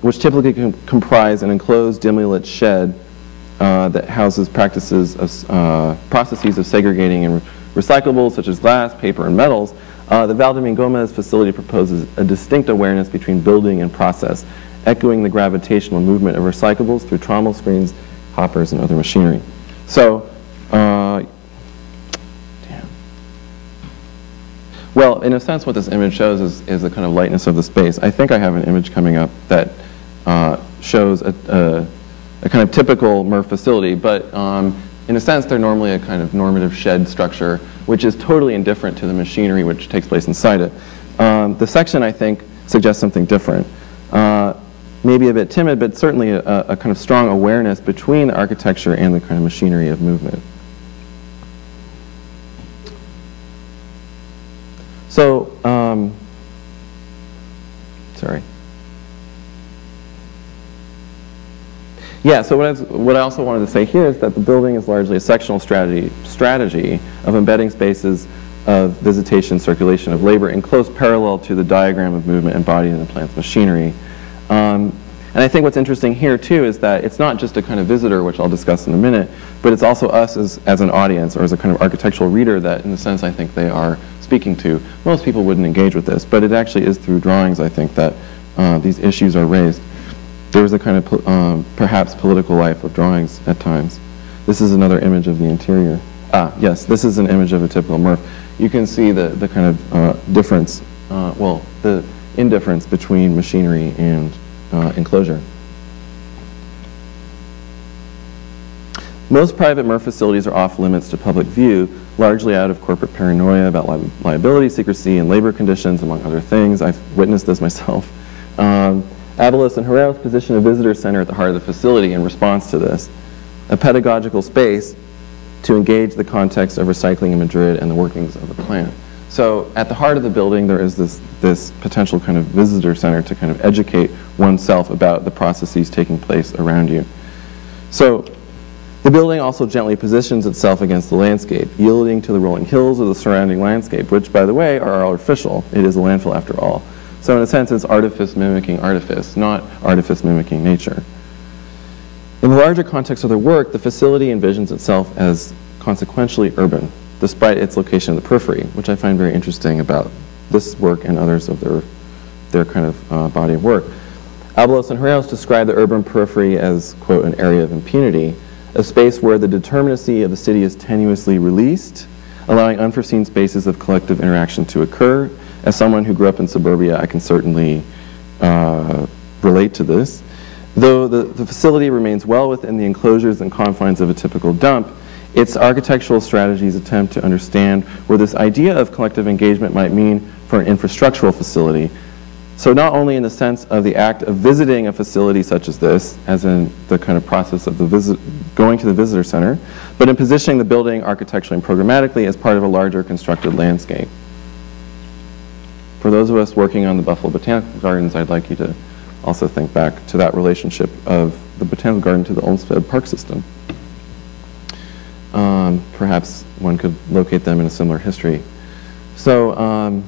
which typically comprise an enclosed, dimly lit shed that houses processes of segregating and recyclables such as glass, paper, and metals, the Valdomín Gómez facility proposes a distinct awareness between building and process, echoing the gravitational movement of recyclables through trommel screens, hoppers, and other machinery. So, well, in a sense, what this image shows is the kind of lightness of the space. I think I have an image coming up that shows a kind of typical MRF facility, but in a sense, they're normally a kind of normative shed structure, which is totally indifferent to the machinery which takes place inside it. The section, I think, suggests something different. Maybe a bit timid, but certainly a kind of strong awareness between the architecture and the kind of machinery of movement. So, sorry. Yeah, so what I also wanted to say here is that the building is largely a sectional strategy of embedding spaces of visitation, circulation of labor in close parallel to the diagram of movement embodied in the plant's machinery. And I think what's interesting here too is that it's not just a kind of visitor, which I'll discuss in a minute, but it's also us as an audience or as a kind of architectural reader that in a sense I think they are speaking to, most people wouldn't engage with this, but it actually is through drawings, I think, that these issues are raised. There is a kind of perhaps political life of drawings at times. This is another image of the interior. Yes, this is an image of a typical MRF. You can see the kind of difference, well, the indifference between machinery and enclosure. Most private MRF facilities are off limits to public view, largely out of corporate paranoia about liability, secrecy, and labor conditions, among other things. I've witnessed this myself. Abelos and Herreros position a visitor center at the heart of the facility in response to this, a pedagogical space to engage the context of recycling in Madrid and the workings of the plant. So at the heart of the building, there is this potential kind of visitor center to kind of educate oneself about the processes taking place around you. So the building also gently positions itself against the landscape, yielding to the rolling hills of the surrounding landscape, which, by the way, are artificial. It is a landfill after all. So in a sense, it's artifice mimicking artifice, not artifice mimicking nature. In the larger context of their work, the facility envisions itself as consequentially urban, despite its location in the periphery, which I find very interesting about this work and others of their kind of body of work. Abelos and Herreros describe the urban periphery as, quote, an area of impunity, a space where the determinacy of the city is tenuously released, allowing unforeseen spaces of collective interaction to occur. As someone who grew up in suburbia, I can certainly relate to this. Though the facility remains well within the enclosures and confines of a typical dump, its architectural strategies attempt to understand where this idea of collective engagement might mean for an infrastructural facility. So not only in the sense of the act of visiting a facility such as this, as in the kind of process of going to the visitor center, but in positioning the building architecturally and programmatically as part of a larger constructed landscape. For those of us working on the Buffalo Botanical Gardens, I'd like you to also think back to that relationship of the Botanical Garden to the Olmsted Park system. Perhaps one could locate them in a similar history. So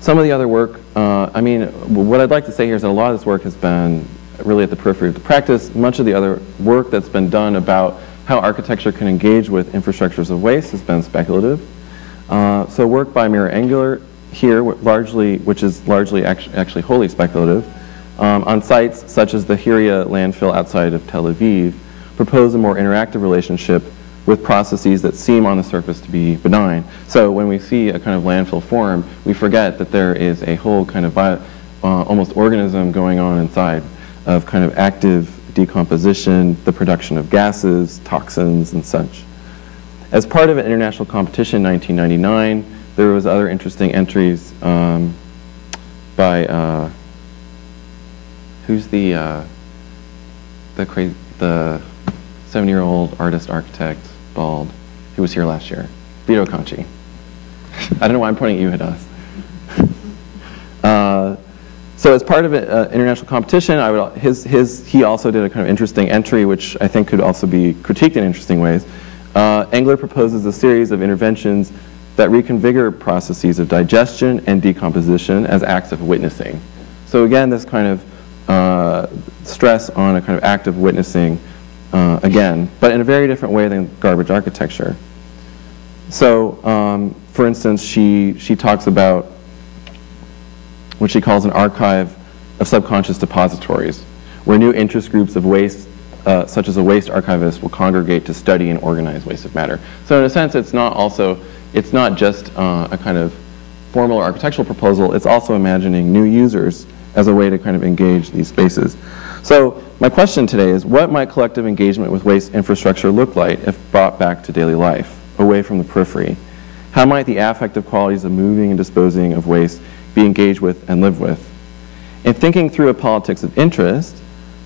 some of the other work, I mean, what I'd like to say here is that a lot of this work has been really at the periphery of the practice. Much of the other work that's been done about how architecture can engage with infrastructures of waste has been speculative. So work by Mira Engler here, which is largely actually wholly speculative, on sites such as the Hiria landfill outside of Tel Aviv, propose a more interactive relationship with processes that seem on the surface to be benign. So when we see a kind of landfill form, we forget that there is a whole kind of almost organism going on inside of kind of active decomposition, the production of gases, toxins, and such. As part of an international competition in 1999, there was other interesting entries by, who's the 70-year-old artist, architect, bald, who was here last year, Vito Conchi. I don't know why I'm pointing at you, Hadas. So as part of an international competition, he also did a kind of interesting entry, which I think could also be critiqued in interesting ways. Engler proposes a series of interventions that reconfigure processes of digestion and decomposition as acts of witnessing. So again, this kind of stress on a kind of act of witnessing again, but in a very different way than garbage architecture. So, for instance, she talks about what she calls an archive of subconscious depositories, where new interest groups of waste, such as a waste archivist, will congregate to study and organize waste of matter. So in a sense, it's not just a kind of formal or architectural proposal, it's also imagining new users as a way to kind of engage these spaces. So my question today is, what might collective engagement with waste infrastructure look like if brought back to daily life, away from the periphery? How might the affective qualities of moving and disposing of waste be engaged with and lived with? In thinking through a politics of interest,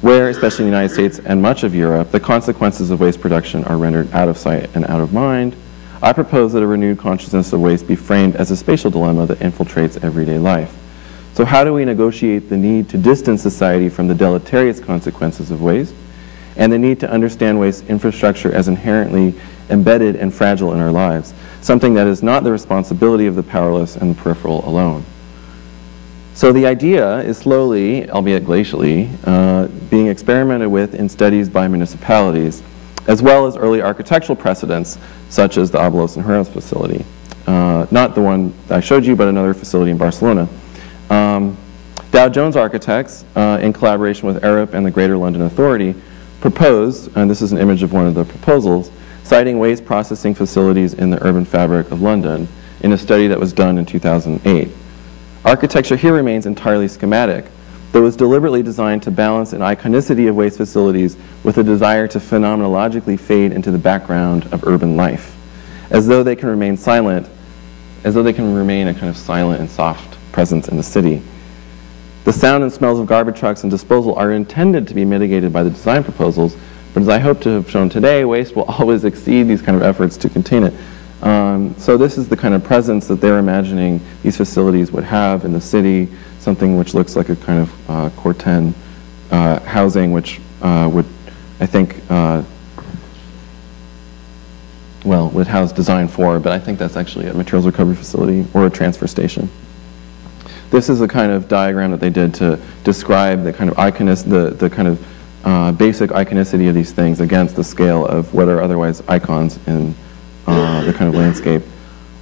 where, especially in the United States and much of Europe, the consequences of waste production are rendered out of sight and out of mind, I propose that a renewed consciousness of waste be framed as a spatial dilemma that infiltrates everyday life. So how do we negotiate the need to distance society from the deleterious consequences of waste and the need to understand waste infrastructure as inherently embedded and fragile in our lives, something that is not the responsibility of the powerless and the peripheral alone? So the idea is slowly, albeit glacially, being experimented with in studies by municipalities, as well as early architectural precedents, such as the Abelos and Herreros facility. not the one I showed you, but another facility in Barcelona. Dow Jones Architects, in collaboration with Arup and the Greater London Authority, proposed, and this is an image of one of the proposals, citing waste processing facilities in the urban fabric of London in a study that was done in 2008. Architecture here remains entirely schematic, though it was deliberately designed to balance an iconicity of waste facilities with a desire to phenomenologically fade into the background of urban life, as though they can remain silent, as though they can remain a kind of silent and soft presence in the city. The sound and smells of garbage trucks and disposal are intended to be mitigated by the design proposals, but as I hope to have shown today, waste will always exceed these kind of efforts to contain it. So this is the kind of presence that they're imagining these facilities would have in the city, something which looks like a kind of Corten housing, which would, I think, well, would house Design 4, but I think that's actually a materials recovery facility or a transfer station. This is a kind of diagram that they did to describe the kind of the kind of basic iconicity of these things against the scale of what are otherwise icons in the kind of landscape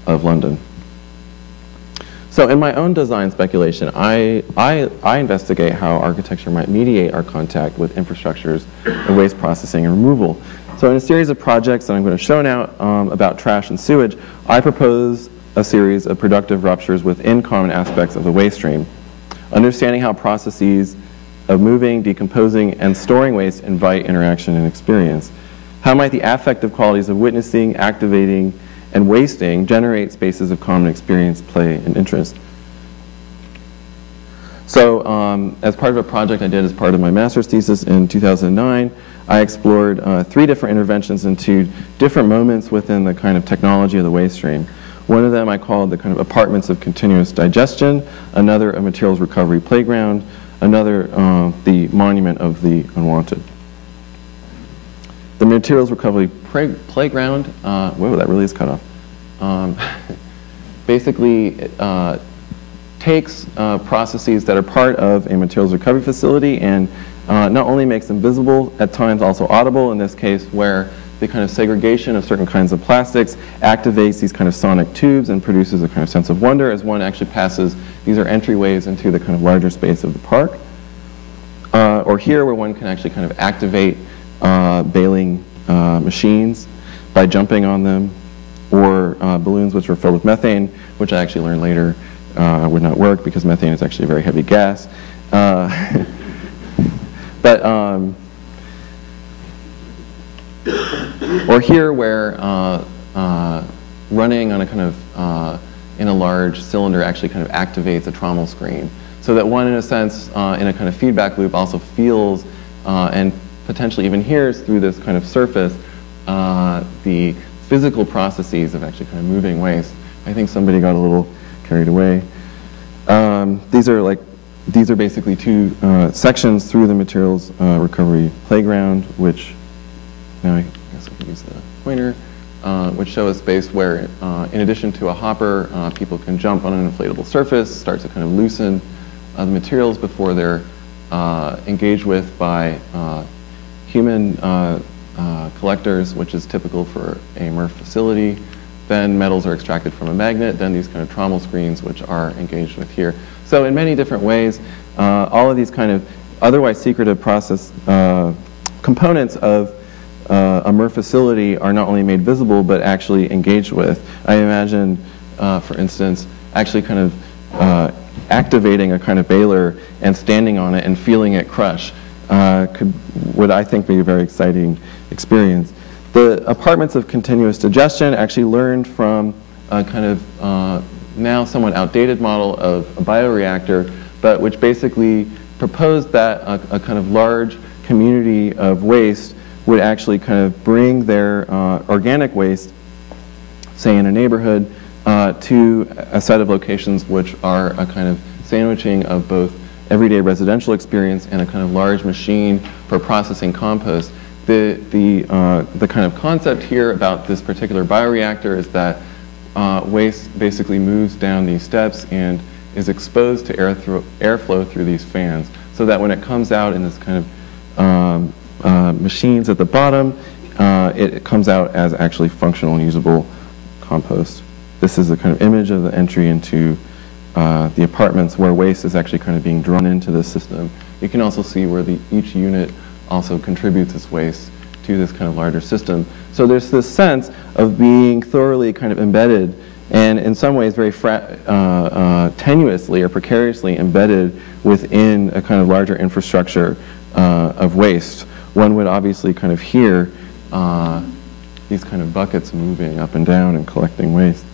of London. So in my own design speculation, I investigate how architecture might mediate our contact with infrastructures of waste processing and removal. So in a series of projects that I'm going to show now about trash and sewage, I propose a series of productive ruptures within common aspects of the waste stream, understanding how processes of moving, decomposing, and storing waste invite interaction and experience. How might the affective qualities of witnessing, activating, and wasting generate spaces of common experience, play, and interest? So as part of a project I did as part of my master's thesis in 2009, I explored 3 different interventions into different moments within the kind of technology of the waste stream. One of them I called the kind of apartments of continuous digestion, another a materials recovery playground, another the monument of the unwanted. The materials recovery playground, whoa, that really is cut off. Basically, takes processes that are part of a materials recovery facility and not only makes them visible, at times also audible, in this case where the kind of segregation of certain kinds of plastics activates these kind of sonic tubes and produces a kind of sense of wonder as one actually passes. These are entryways into the kind of larger space of the park. Or here where one can actually kind of activate baling machines by jumping on them, or balloons which are filled with methane, which I actually learned later would not work because methane is actually a very heavy gas. Or here where running on a kind of, in a large cylinder actually kind of activates a trommel screen. So that one, in a sense, in a kind of feedback loop also feels and potentially even hears through this kind of surface the physical processes of actually kind of moving waste. I think somebody got a little carried away. These are basically 2 sections through the materials recovery playground, which now I guess I can use the pointer, which show a space where, in addition to a hopper, people can jump on an inflatable surface, start to kind of loosen the materials before they're engaged with by human collectors, which is typical for a MRF facility. Then metals are extracted from a magnet, then these kind of trommel screens, which are engaged with here. So in many different ways, all of these kind of otherwise secretive process components of a MRF facility are not only made visible, but actually engaged with. I imagine, for instance, actually kind of activating a kind of baler and standing on it and feeling it crush would, I think, be a very exciting experience. The apartments of continuous digestion actually learned from a kind of now somewhat outdated model of a bioreactor, but which basically proposed that a kind of large community of waste would actually kind of bring their organic waste, say in a neighborhood, to a set of locations which are a kind of sandwiching of both everyday residential experience and a kind of large machine for processing compost. The kind of concept here about this particular bioreactor is that waste basically moves down these steps and is exposed to airflow through these fans, so that when it comes out in this kind of machines at the bottom, it comes out as actually functional and usable compost. this is a kind of image of the entry into the apartments where waste is actually kind of being drawn into this system. You can also see where each unit also contributes its waste to this kind of larger system. So there's this sense of being thoroughly kind of embedded, and in some ways very tenuously or precariously embedded within a kind of larger infrastructure of waste. One would obviously kind of hear these kind of buckets moving up and down and collecting waste.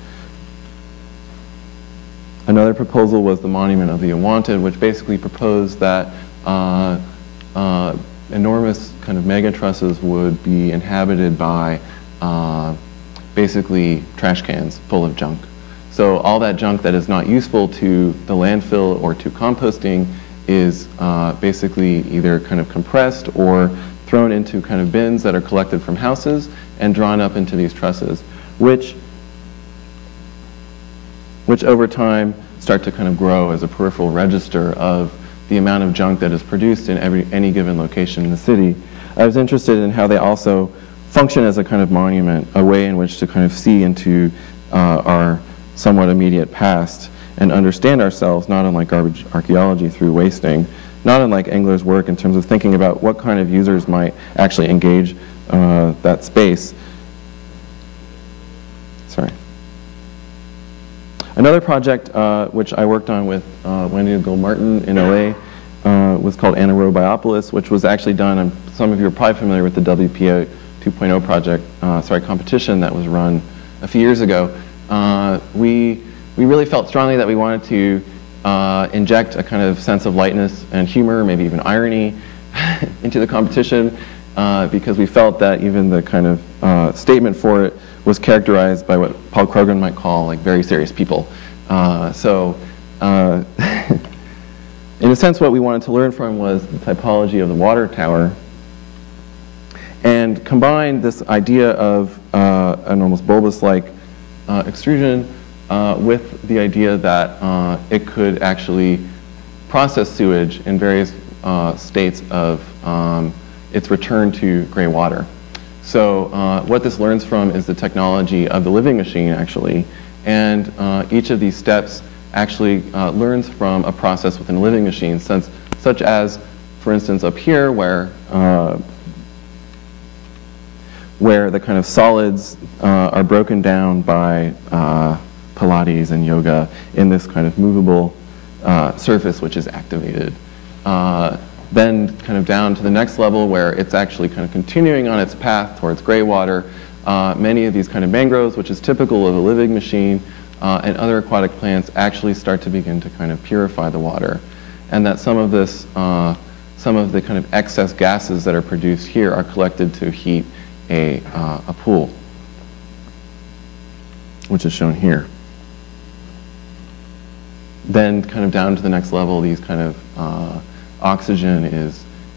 Another proposal was the Monument of the Unwanted, which basically proposed that enormous kind of mega trusses would be inhabited by basically trash cans full of junk. So all that junk that is not useful to the landfill or to composting is basically either kind of compressed or thrown into kind of bins that are collected from houses and drawn up into these trusses, which over time start to kind of grow as a peripheral register of the amount of junk that is produced in any given location in the city. I was interested in how they also function as a kind of monument, a way in which to kind of see into our somewhat immediate past and understand ourselves, not unlike garbage archaeology, through wasting, not unlike Engler's work in terms of thinking about what kind of users might actually engage that space. Sorry. Another project which I worked on with Wendy Gould-Martin in LA was called Anaerobiopolis, which was actually done, some of you are probably familiar with the WPO 2.0 project, competition that was run a few years ago. We really felt strongly that we wanted to inject a kind of sense of lightness and humor, maybe even irony, into the competition, because we felt that even the kind of statement for it was characterized by what Paul Krogan might call like very serious people. In a sense, what we wanted to learn from was the typology of the water tower, and combine this idea of an almost bulbous-like extrusion with the idea that it could actually process sewage in various states of its return to gray water. So what this learns from is the technology of the living machine, actually, and each of these steps actually learns from a process within a living machine, such as, for instance, up here, where the kind of solids are broken down by Pilates and yoga in this kind of movable surface which is activated. Then kind of down to the next level where it's actually kind of continuing on its path towards gray water. Many of these kind of mangroves, which is typical of a living machine, and other aquatic plants actually start to begin to kind of purify the water. And that some of this, some of the kind of excess gases that are produced here are collected to heat a pool, which is shown here. Then kind of down to the next level, these kind of oxygen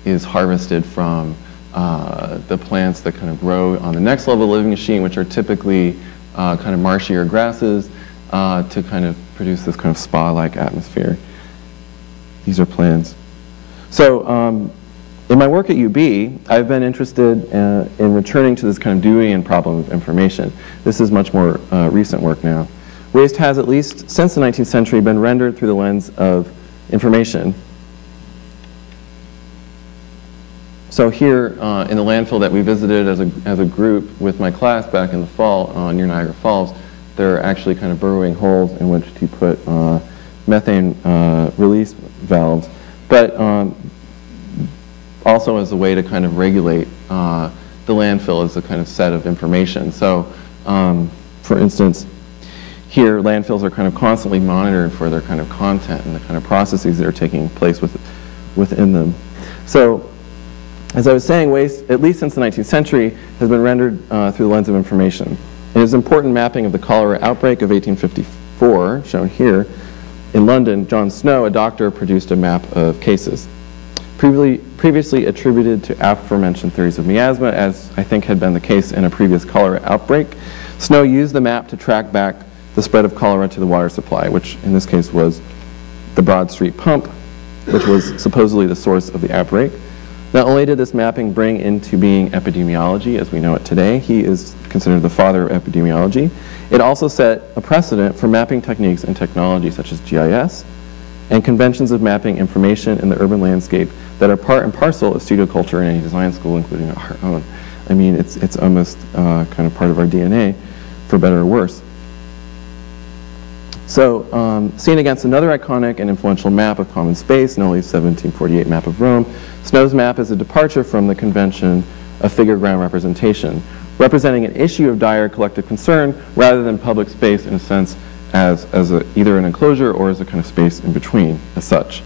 is harvested from the plants that kind of grow on the next level of the living machine, which are typically kind of marshier grasses, to kind of produce this kind of spa-like atmosphere. These are plants. So in my work at UB, I've been interested in returning to this kind of Deweyan problem of information. This is much more recent work now. Waste has, at least since the 19th century, been rendered through the lens of information. So here in the landfill that we visited as a group with my class back in the fall near Niagara Falls, there are actually kind of burrowing holes in which to put methane release valves, but also as a way to kind of regulate the landfill as a kind of set of information. So for instance, here landfills are kind of constantly monitored for their kind of content and the kind of processes that are taking place within them. So as I was saying, waste, at least since the 19th century, has been rendered through the lens of information. In his important mapping of the cholera outbreak of 1854, shown here, in London, John Snow, a doctor, produced a map of cases. Previously attributed to aforementioned theories of miasma, as I think had been the case in a previous cholera outbreak, Snow used the map to track back the spread of cholera to the water supply, which in this case was the Broad Street pump, which was supposedly the source of the outbreak. Not only did this mapping bring into being epidemiology as we know it today, he is considered the father of epidemiology, it also set a precedent for mapping techniques and technology such as GIS and conventions of mapping information in the urban landscape that are part and parcel of studio culture in any design school, including our own. I mean, it's almost kind of part of our DNA, for better or worse. So, seen against another iconic and influential map of common space, Nolli's 1748 map of Rome, Snow's map is a departure from the convention of figure ground representation, representing an issue of dire collective concern rather than public space in a sense as either an enclosure or as a kind of space in between as such.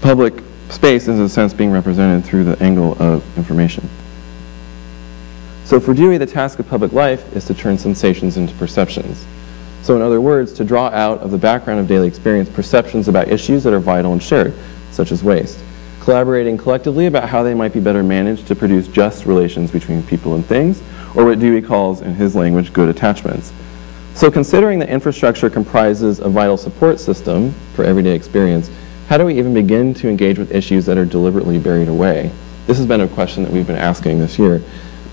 Public space is in a sense being represented through the angle of information. So for Dewey, the task of public life is to turn sensations into perceptions. So in other words, to draw out of the background of daily experience perceptions about issues that are vital and shared, such as waste, collaborating collectively about how they might be better managed to produce just relations between people and things, or what Dewey calls, in his language, good attachments. So considering that infrastructure comprises a vital support system for everyday experience, how do we even begin to engage with issues that are deliberately buried away? This has been a question that we've been asking this year.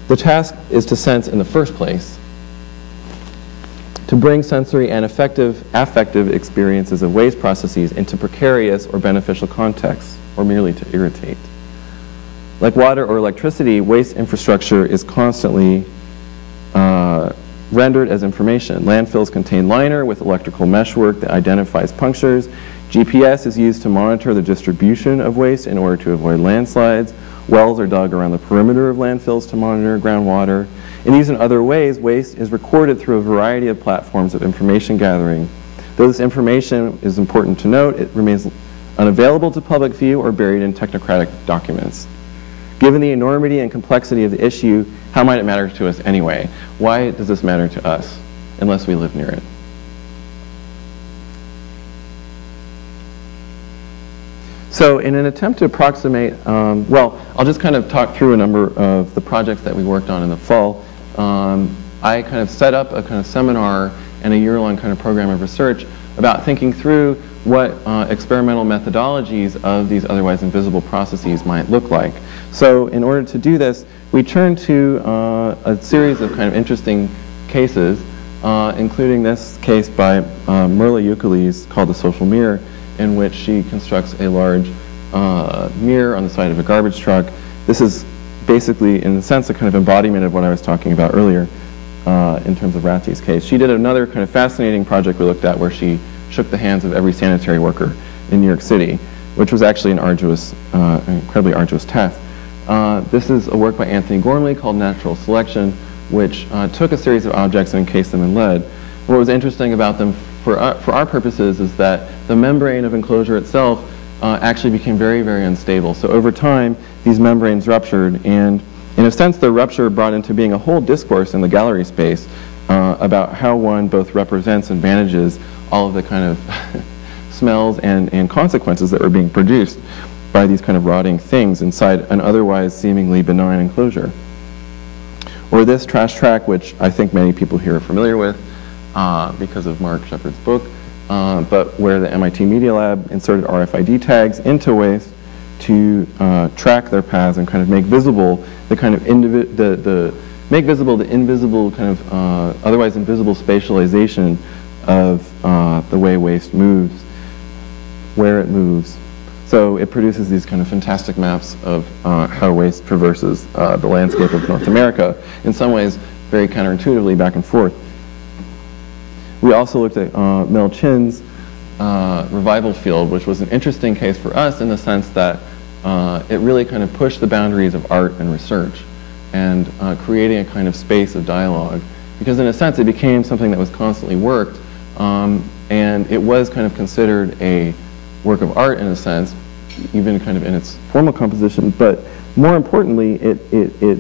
The task is to sense in the first place, to bring sensory and affective experiences of waste processes into precarious or beneficial contexts, or merely to irritate. Like water or electricity, waste infrastructure is constantly rendered as information. Landfills contain liner with electrical meshwork that identifies punctures. GPS is used to monitor the distribution of waste in order to avoid landslides. Wells are dug around the perimeter of landfills to monitor groundwater. In these and other ways, waste is recorded through a variety of platforms of information gathering. Though this information is important to note, it remains unavailable to public view or buried in technocratic documents. Given the enormity and complexity of the issue, how might it matter to us anyway? Why does this matter to us, unless we live near it? So in an attempt to approximate, well, I'll just kind of talk through a number of the projects that we worked on in the fall. I kind of set up a kind of seminar and a year-long kind of program of research about thinking through what experimental methodologies of these otherwise invisible processes might look like. So in order to do this, we turned to a series of kind of interesting cases, including this case by Merla Euclides called The Social Mirror, in which she constructs a large mirror on the side of a garbage truck. This is basically, in a sense, a kind of embodiment of what I was talking about earlier in terms of Ratzi's case. She did another kind of fascinating project we looked at where she shook the hands of every sanitary worker in New York City, which was actually an arduous, incredibly arduous task. This is a work by Anthony Gormley called Natural Selection, which took a series of objects and encased them in lead. What was interesting about them for our purposes is that the membrane of enclosure itself actually became very, very unstable. So over time, these membranes ruptured, and in a sense, the rupture brought into being a whole discourse in the gallery space about how one both represents and manages all of the kind of smells and consequences that were being produced by these kind of rotting things inside an otherwise seemingly benign enclosure. Or this trash track, which I think many people here are familiar with because of Mark Shepard's book, but where the MIT Media Lab inserted RFID tags into waste to track their paths and kind of make visible the kind of make visible the invisible kind of otherwise invisible spatialization of the way waste moves, where it moves. So it produces these kind of fantastic maps of how waste traverses the landscape of North America, in some ways very counterintuitively back and forth. We also looked at Mel Chin's revival field, which was an interesting case for us in the sense that it really kind of pushed the boundaries of art and research and creating a kind of space of dialogue. Because in a sense, it became something that was constantly worked, and it was kind of considered a work of art in a sense, even kind of in its formal composition, but more importantly, it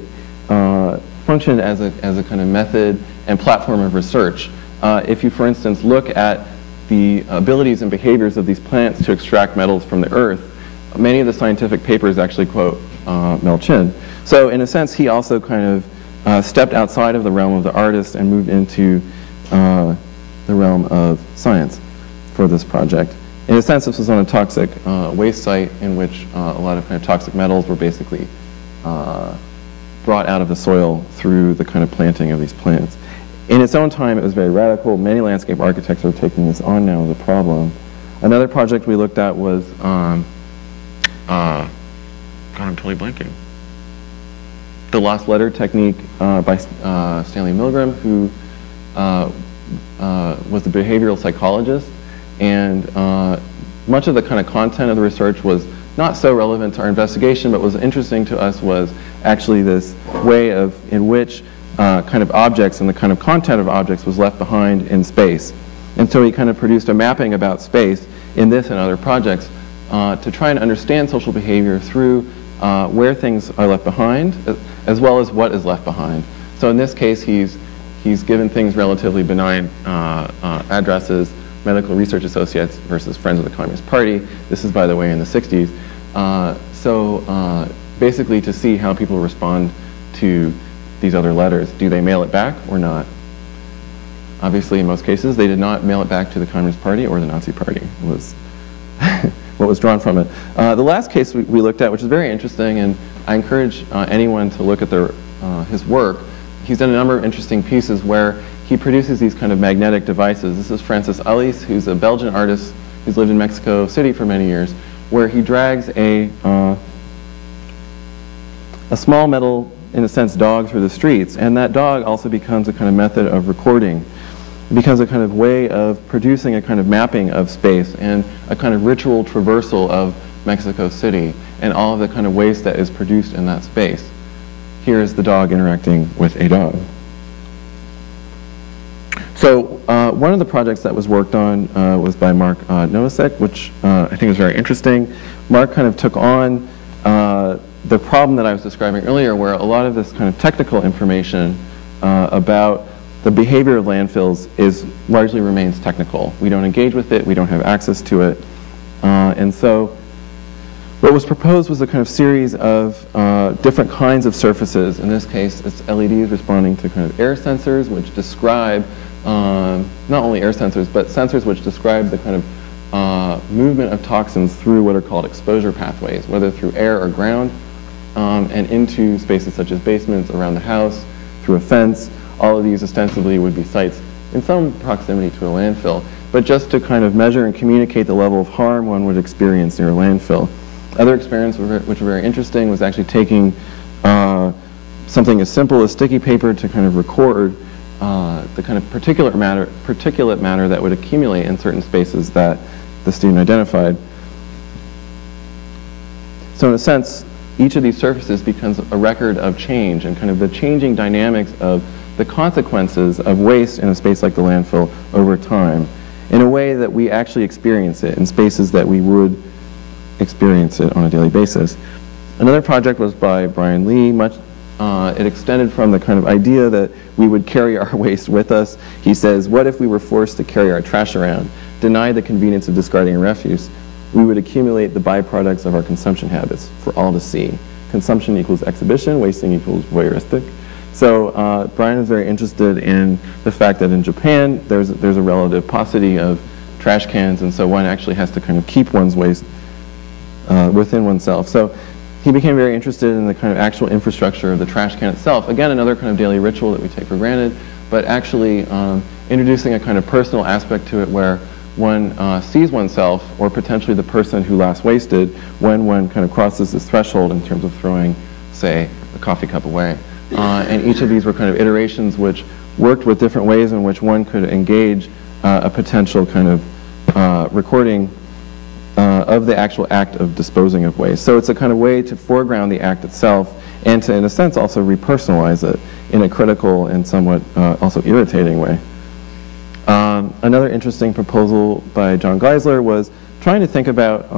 functioned as a kind of method and platform of research. If you, for instance, look at the abilities and behaviors of these plants to extract metals from the earth, many of the scientific papers actually quote Mel Chin. So in a sense, he also kind of stepped outside of the realm of the artist and moved into the realm of science for this project. In a sense, this was on a toxic waste site in which a lot of kind of toxic metals were basically brought out of the soil through the kind of planting of these plants. In its own time, it was very radical. Many landscape architects are taking this on now as a problem. Another project we looked at was, God, I'm totally blanking. The lost letter technique by Stanley Milgram, who was a behavioral psychologist. And much of the kind of content of the research was not so relevant to our investigation, but what was interesting to us was actually this way in which kind of objects and the kind of content of objects was left behind in space. And so he kind of produced a mapping about space in this and other projects to try and understand social behavior through where things are left behind, as well as what is left behind. So in this case, he's given things relatively benign addresses, medical research associates versus Friends of the Communist Party. This is, by the way, in the 60s. So basically to see how people respond to these other letters. Do they mail it back or not? Obviously, in most cases, they did not mail it back to the Communist Party or the Nazi Party. It was what was drawn from it. The last case we looked at, which is very interesting, and I encourage anyone to look at his work. He's done a number of interesting pieces where he produces these kind of magnetic devices. This is Francis Alice, who's a Belgian artist who's lived in Mexico City for many years, where he drags a small metal, in a sense, dog through the streets, and that dog also becomes a kind of method of recording. It becomes a kind of way of producing a kind of mapping of space and a kind of ritual traversal of Mexico City and all of the kind of waste that is produced in that space. Here is the dog interacting with a dog. So one of the projects that was worked on was by Mark Nosek, which I think is very interesting. Mark kind of took on the problem that I was describing earlier, where a lot of this kind of technical information about the behavior of landfills largely remains technical. We don't engage with it, we don't have access to it. And so what was proposed was a kind of series of different kinds of surfaces. In this case, it's LEDs responding to kind of air sensors, which describe, not only air sensors, but sensors which describe the kind of movement of toxins through what are called exposure pathways, whether through air or ground, and into spaces such as basements, around the house, through a fence. All of these ostensibly would be sites in some proximity to a landfill, but just to kind of measure and communicate the level of harm one would experience near a landfill. Other experiments which were very interesting was actually taking something as simple as sticky paper to kind of record the kind of particulate matter that would accumulate in certain spaces that the student identified. So in a sense, each of these surfaces becomes a record of change and kind of the changing dynamics of the consequences of waste in a space like the landfill over time in a way that we actually experience it in spaces that we would experience it on a daily basis. Another project was by Brian Lee. It extended from the kind of idea that we would carry our waste with us. He says, what if we were forced to carry our trash around, deny the convenience of discarding refuse? We would accumulate the byproducts of our consumption habits for all to see. Consumption equals exhibition, wasting equals voyeuristic. So Brian is very interested in the fact that in Japan there's a relative paucity of trash cans, and so one actually has to kind of keep one's waste within oneself. So he became very interested in the kind of actual infrastructure of the trash can itself. Again, another kind of daily ritual that we take for granted, but actually introducing a kind of personal aspect to it where one sees oneself, or potentially the person who last wasted, when one kind of crosses this threshold in terms of throwing, say, a coffee cup away. And each of these were kind of iterations which worked with different ways in which one could engage a potential kind of recording of the actual act of disposing of waste. So it's a kind of way to foreground the act itself and to, in a sense, also repersonalize it in a critical and somewhat also irritating way. Another interesting proposal by John Geisler was trying to think about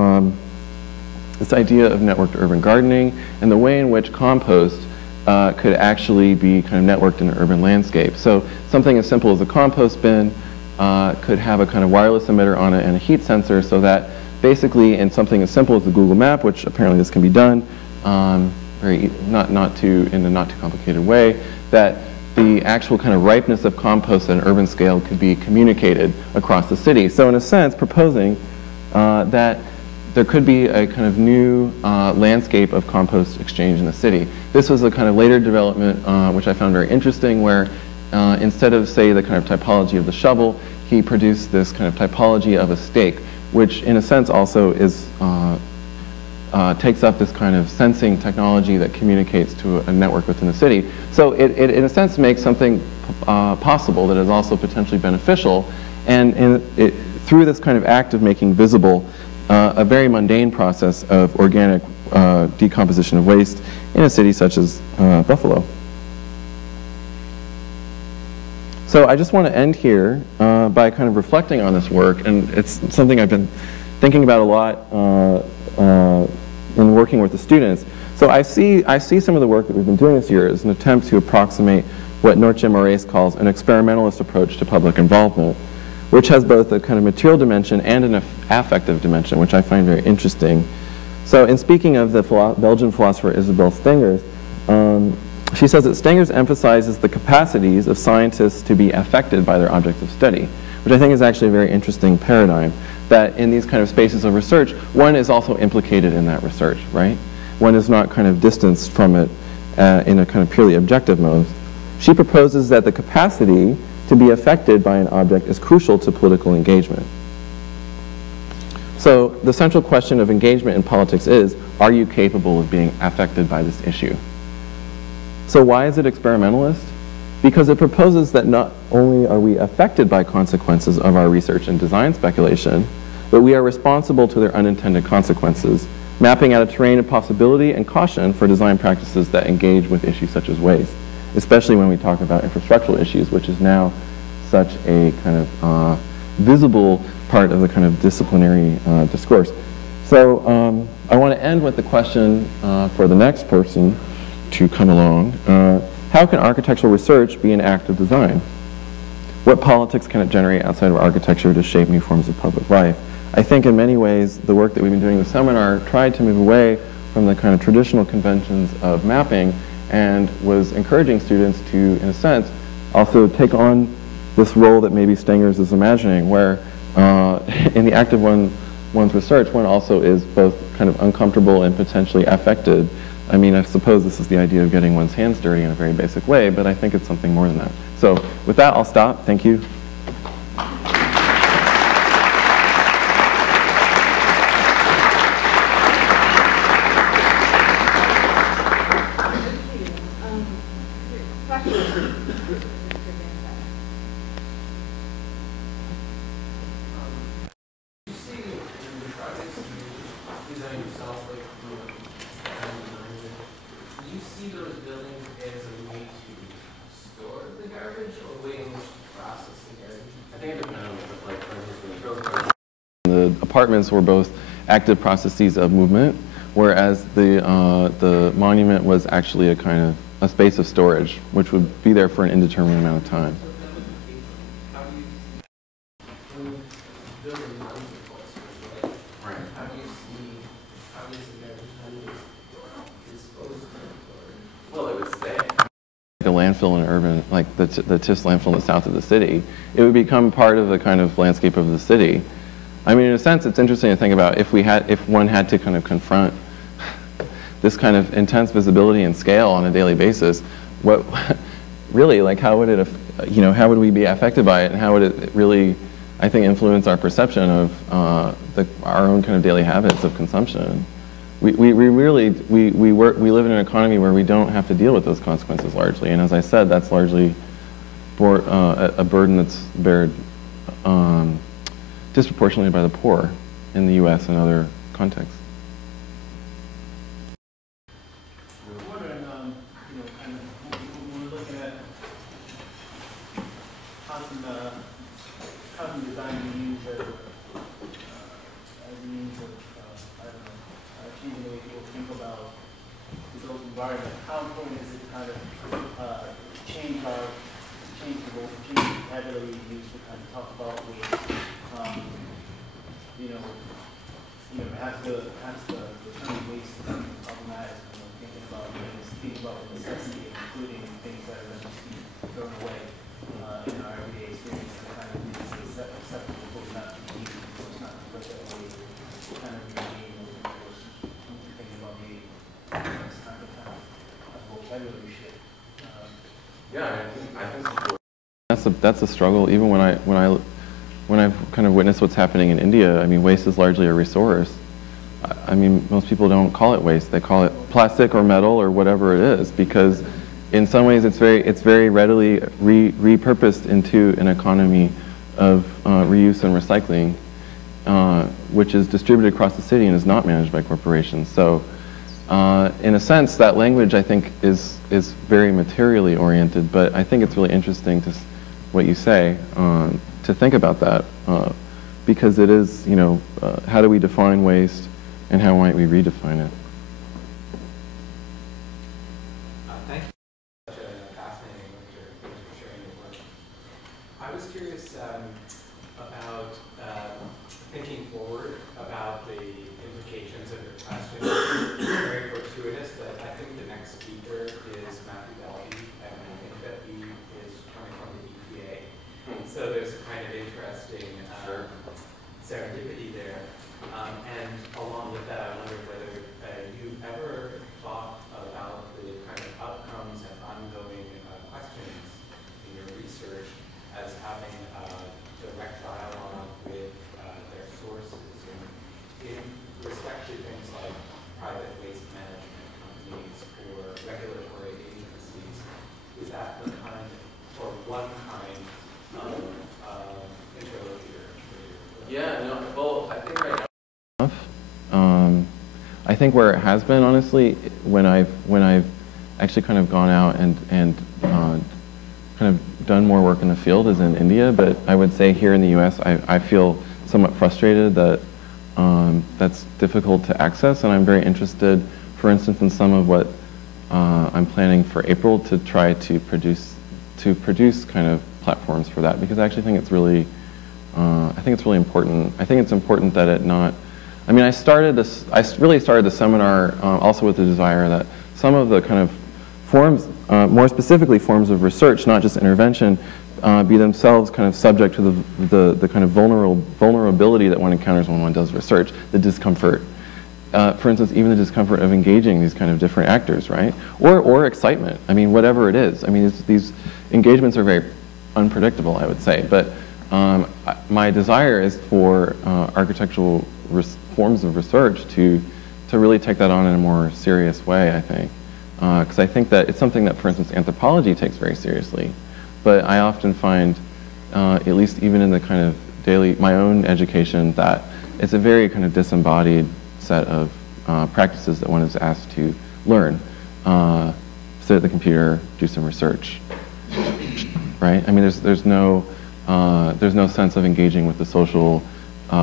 this idea of networked urban gardening and the way in which compost could actually be kind of networked in an urban landscape. So something as simple as a compost bin could have a kind of wireless emitter on it and a heat sensor, so that basically in something as simple as the Google map, which apparently this can be done in a not too complicated way, that the actual kind of ripeness of compost at an urban scale could be communicated across the city. So in a sense, proposing that there could be a kind of new landscape of compost exchange in the city. This was a kind of later development, which I found very interesting, where instead of, say, the kind of typology of the shovel, he produced this kind of typology of a stake, which in a sense also is takes up this kind of sensing technology that communicates to a network within the city. So it in a sense makes something possible that is also potentially beneficial, and through this kind of act of making visible a very mundane process of organic decomposition of waste in a city such as Buffalo. So I just want to end here by kind of reflecting on this work, and it's something I've been thinking about a lot in working with the students. So I see some of the work that we've been doing this year as an attempt to approximate what Nortje Moraes calls an experimentalist approach to public involvement, which has both a kind of material dimension and an affective dimension, which I find very interesting. So in speaking of the Belgian philosopher Isabel Stengers, she says that Stengers emphasizes the capacities of scientists to be affected by their objects of study, which I think is actually a very interesting paradigm, that in these kind of spaces of research, one is also implicated in that research, right? One is not kind of distanced from it in a kind of purely objective mode. She proposes that the capacity to be affected by an object is crucial to political engagement. So the central question of engagement in politics is, are you capable of being affected by this issue? So why is it experimentalist? Because it proposes that not only are we affected by consequences of our research and design speculation, but we are responsible to their unintended consequences, mapping out a terrain of possibility and caution for design practices that engage with issues such as waste, especially when we talk about infrastructural issues, which is now such a kind of visible part of the kind of disciplinary discourse. So I want to end with the question for the next person to come along. How can architectural research be an act of design? What politics can it generate outside of architecture to shape new forms of public life? I think in many ways the work that we've been doing in the seminar tried to move away from the kind of traditional conventions of mapping and was encouraging students to, in a sense, also take on this role that maybe Stengers is imagining, where in the act of one's research, one also is both kind of uncomfortable and potentially affected. I mean, I suppose this is the idea of getting one's hands dirty in a very basic way, but I think it's something more than that. So with that, I'll stop. Thank you. Apartments were both active processes of movement, whereas the monument was actually a kind of a space of storage, which would be there for an indeterminate amount of time. Well, it would stay. A landfill in an urban, like the TIFS landfill in the south of the city, it would become part of the kind of landscape of the city. I mean, in a sense, it's interesting to think about if one had to kind of confront this kind of intense visibility and scale on a daily basis, what really, like, how would it, how would we be affected by it, and how would it really, I think, influence our perception of our own kind of daily habits of consumption? We live in an economy where we don't have to deal with those consequences largely, and as I said, that's largely a burden that's bared disproportionately by the poor in the U.S. and other contexts. I'm wondering, kind of, when we're looking at how can design be used as a means of, I don't know, changing the way people think about the built environment, how important is it to kind of change the vocabulary we use to kind of talk about waste? Perhaps the term waste is problematic, thinking about the necessity of including things that are just being thrown away in our everyday experience, and kind of is acceptable but not to be used, so it's not such a kind of regime thinking about the next time to time a vocabulary shift. Yeah, I think that's a struggle. Even when I've kind of witnessed what's happening in India, I mean, waste is largely a resource. I mean, most people don't call it waste; they call it plastic or metal or whatever it is, because in some ways it's very readily repurposed into an economy of reuse and recycling, which is distributed across the city and is not managed by corporations. So, in a sense, that language I think is very materially oriented. But I think it's really interesting to what you say, to think about that, because it is, you know, how do we define waste and how might we redefine it? Thank you for such a fascinating lecture. Thanks for sharing your work. I was curious about thinking forward about the implications of your question. It's very fortuitous that I think the next speaker is Matthew Dalby, and I think that he is coming from the EPA. So there's a kind of interesting serendipity there. And along with that, I wondered whether you've ever thought about the kind of outcomes and ongoing questions in your research as having direct dialogue with their sources in respect to things like private waste management companies or regulatory agencies. Is that the kind or one kind of interlocutor for you? Yeah, no, well, I think right now. I think where it has been, honestly, when I've actually kind of gone out and kind of done more work in the field is in India, but I would say here in the U.S. I feel somewhat frustrated that that's difficult to access, and I'm very interested, for instance, in some of what I'm planning for April to try to produce kind of platforms for that, because I actually think it's really important. I think it's important that it not. I mean, I really started the seminar also with the desire that some of the kind of forms, more specifically forms of research, not just intervention, be themselves kind of subject to the kind of vulnerability that one encounters when one does research, the discomfort. For instance, even the discomfort of engaging these kind of different actors, right? Or excitement. I mean, whatever it is. I mean, these engagements are very unpredictable, I would say. But my desire is for architectural forms of research to really take that on in a more serious way, I think. Because I think that it's something that, for instance, anthropology takes very seriously. But I often find, at least even in the kind of my own education, that it's a very kind of disembodied set of practices that one is asked to learn. Sit at the computer, do some research, right? I mean, there's no sense of engaging with the social,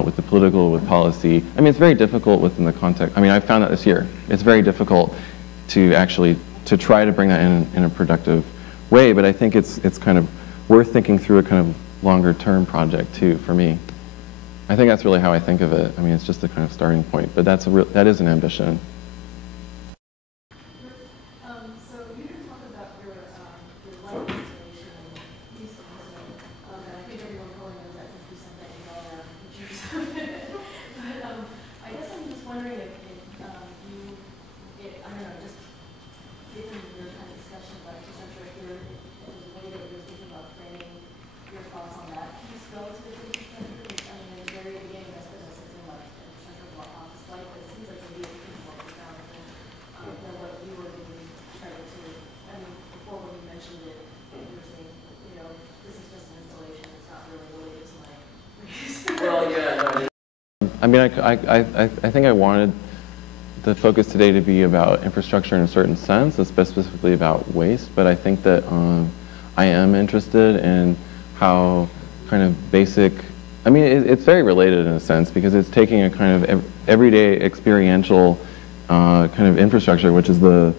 with the political, with policy. I mean, it's very difficult within the context. I mean, I found that this year. It's very difficult to actually try to bring that in a productive way. But I think it's kind of worth thinking through a kind of longer term project too. For me, I think that's really how I think of it. I mean, it's just a kind of starting point. But that is an ambition. So you didn't talk about your light installation in Houston, and I think everyone probably knows that since we sent that email around pictures of it. But I guess I'm just wondering if I don't know, just given your kind of discussion about decentralized here, if there's a way that you're thinking about framing your thoughts on that piece relative to decentralized. I mean, in the very beginning, I suppose I said something about decentralized office life, but it seems like maybe it's more profound than what you were really trying to. I mean, before when you mentioned it, you were saying, you know, this is just an installation. It's not really related to my. Well, yeah. I mean, I think I wanted the focus today to be about infrastructure in a certain sense, specifically about waste, but I think that I am interested in how kind of basic, I mean, it's very related in a sense, because it's taking a kind of everyday experiential kind of infrastructure, which is the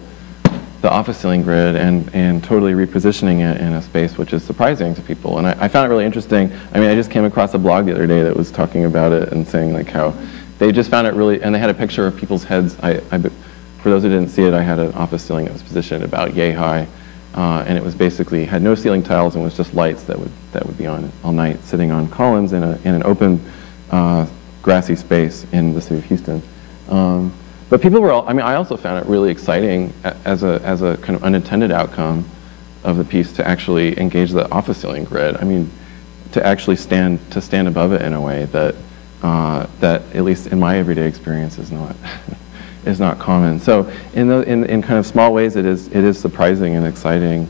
office ceiling grid, and totally repositioning it in a space which is surprising to people. And I found it really interesting. I mean, I just came across a blog the other day that was talking about it and saying like how they just found it really, and they had a picture of people's heads. For those who didn't see it, I had an office ceiling that was positioned about yay high, and it was basically had no ceiling tiles and was just lights that would be on all night, sitting on columns in an open grassy space in the city of Houston. But people were, I mean, I also found it really exciting as a kind of unintended outcome of the piece to actually engage the office ceiling grid. I mean, to actually stand above it in a way that that, at least in my everyday experience, is not is not common. So in kind of small ways, it is surprising and exciting.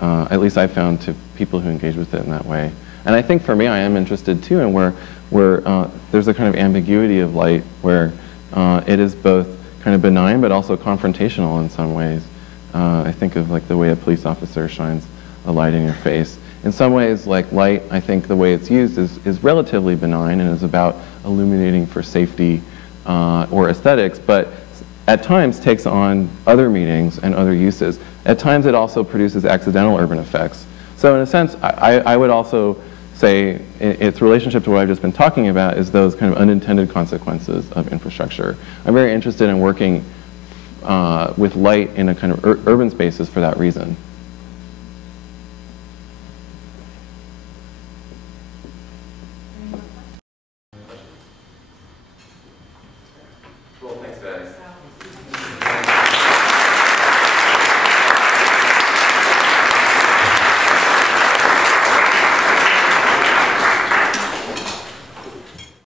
At least I found, to people who engage with it in that way. And I think for me, I am interested too in where there's a kind of ambiguity of light where it is both kind of benign but also confrontational in some ways. I think of like the way a police officer shines a light in your face. In some ways, like light, I think the way it's used is relatively benign and is about illuminating for safety or aesthetics, but at times takes on other meanings and other uses. At times it also produces accidental urban effects. So in a sense, I would also say its relationship to what I've just been talking about is those kind of unintended consequences of infrastructure. I'm very interested in working with light in a kind of urban spaces for that reason. Well, thanks, guys.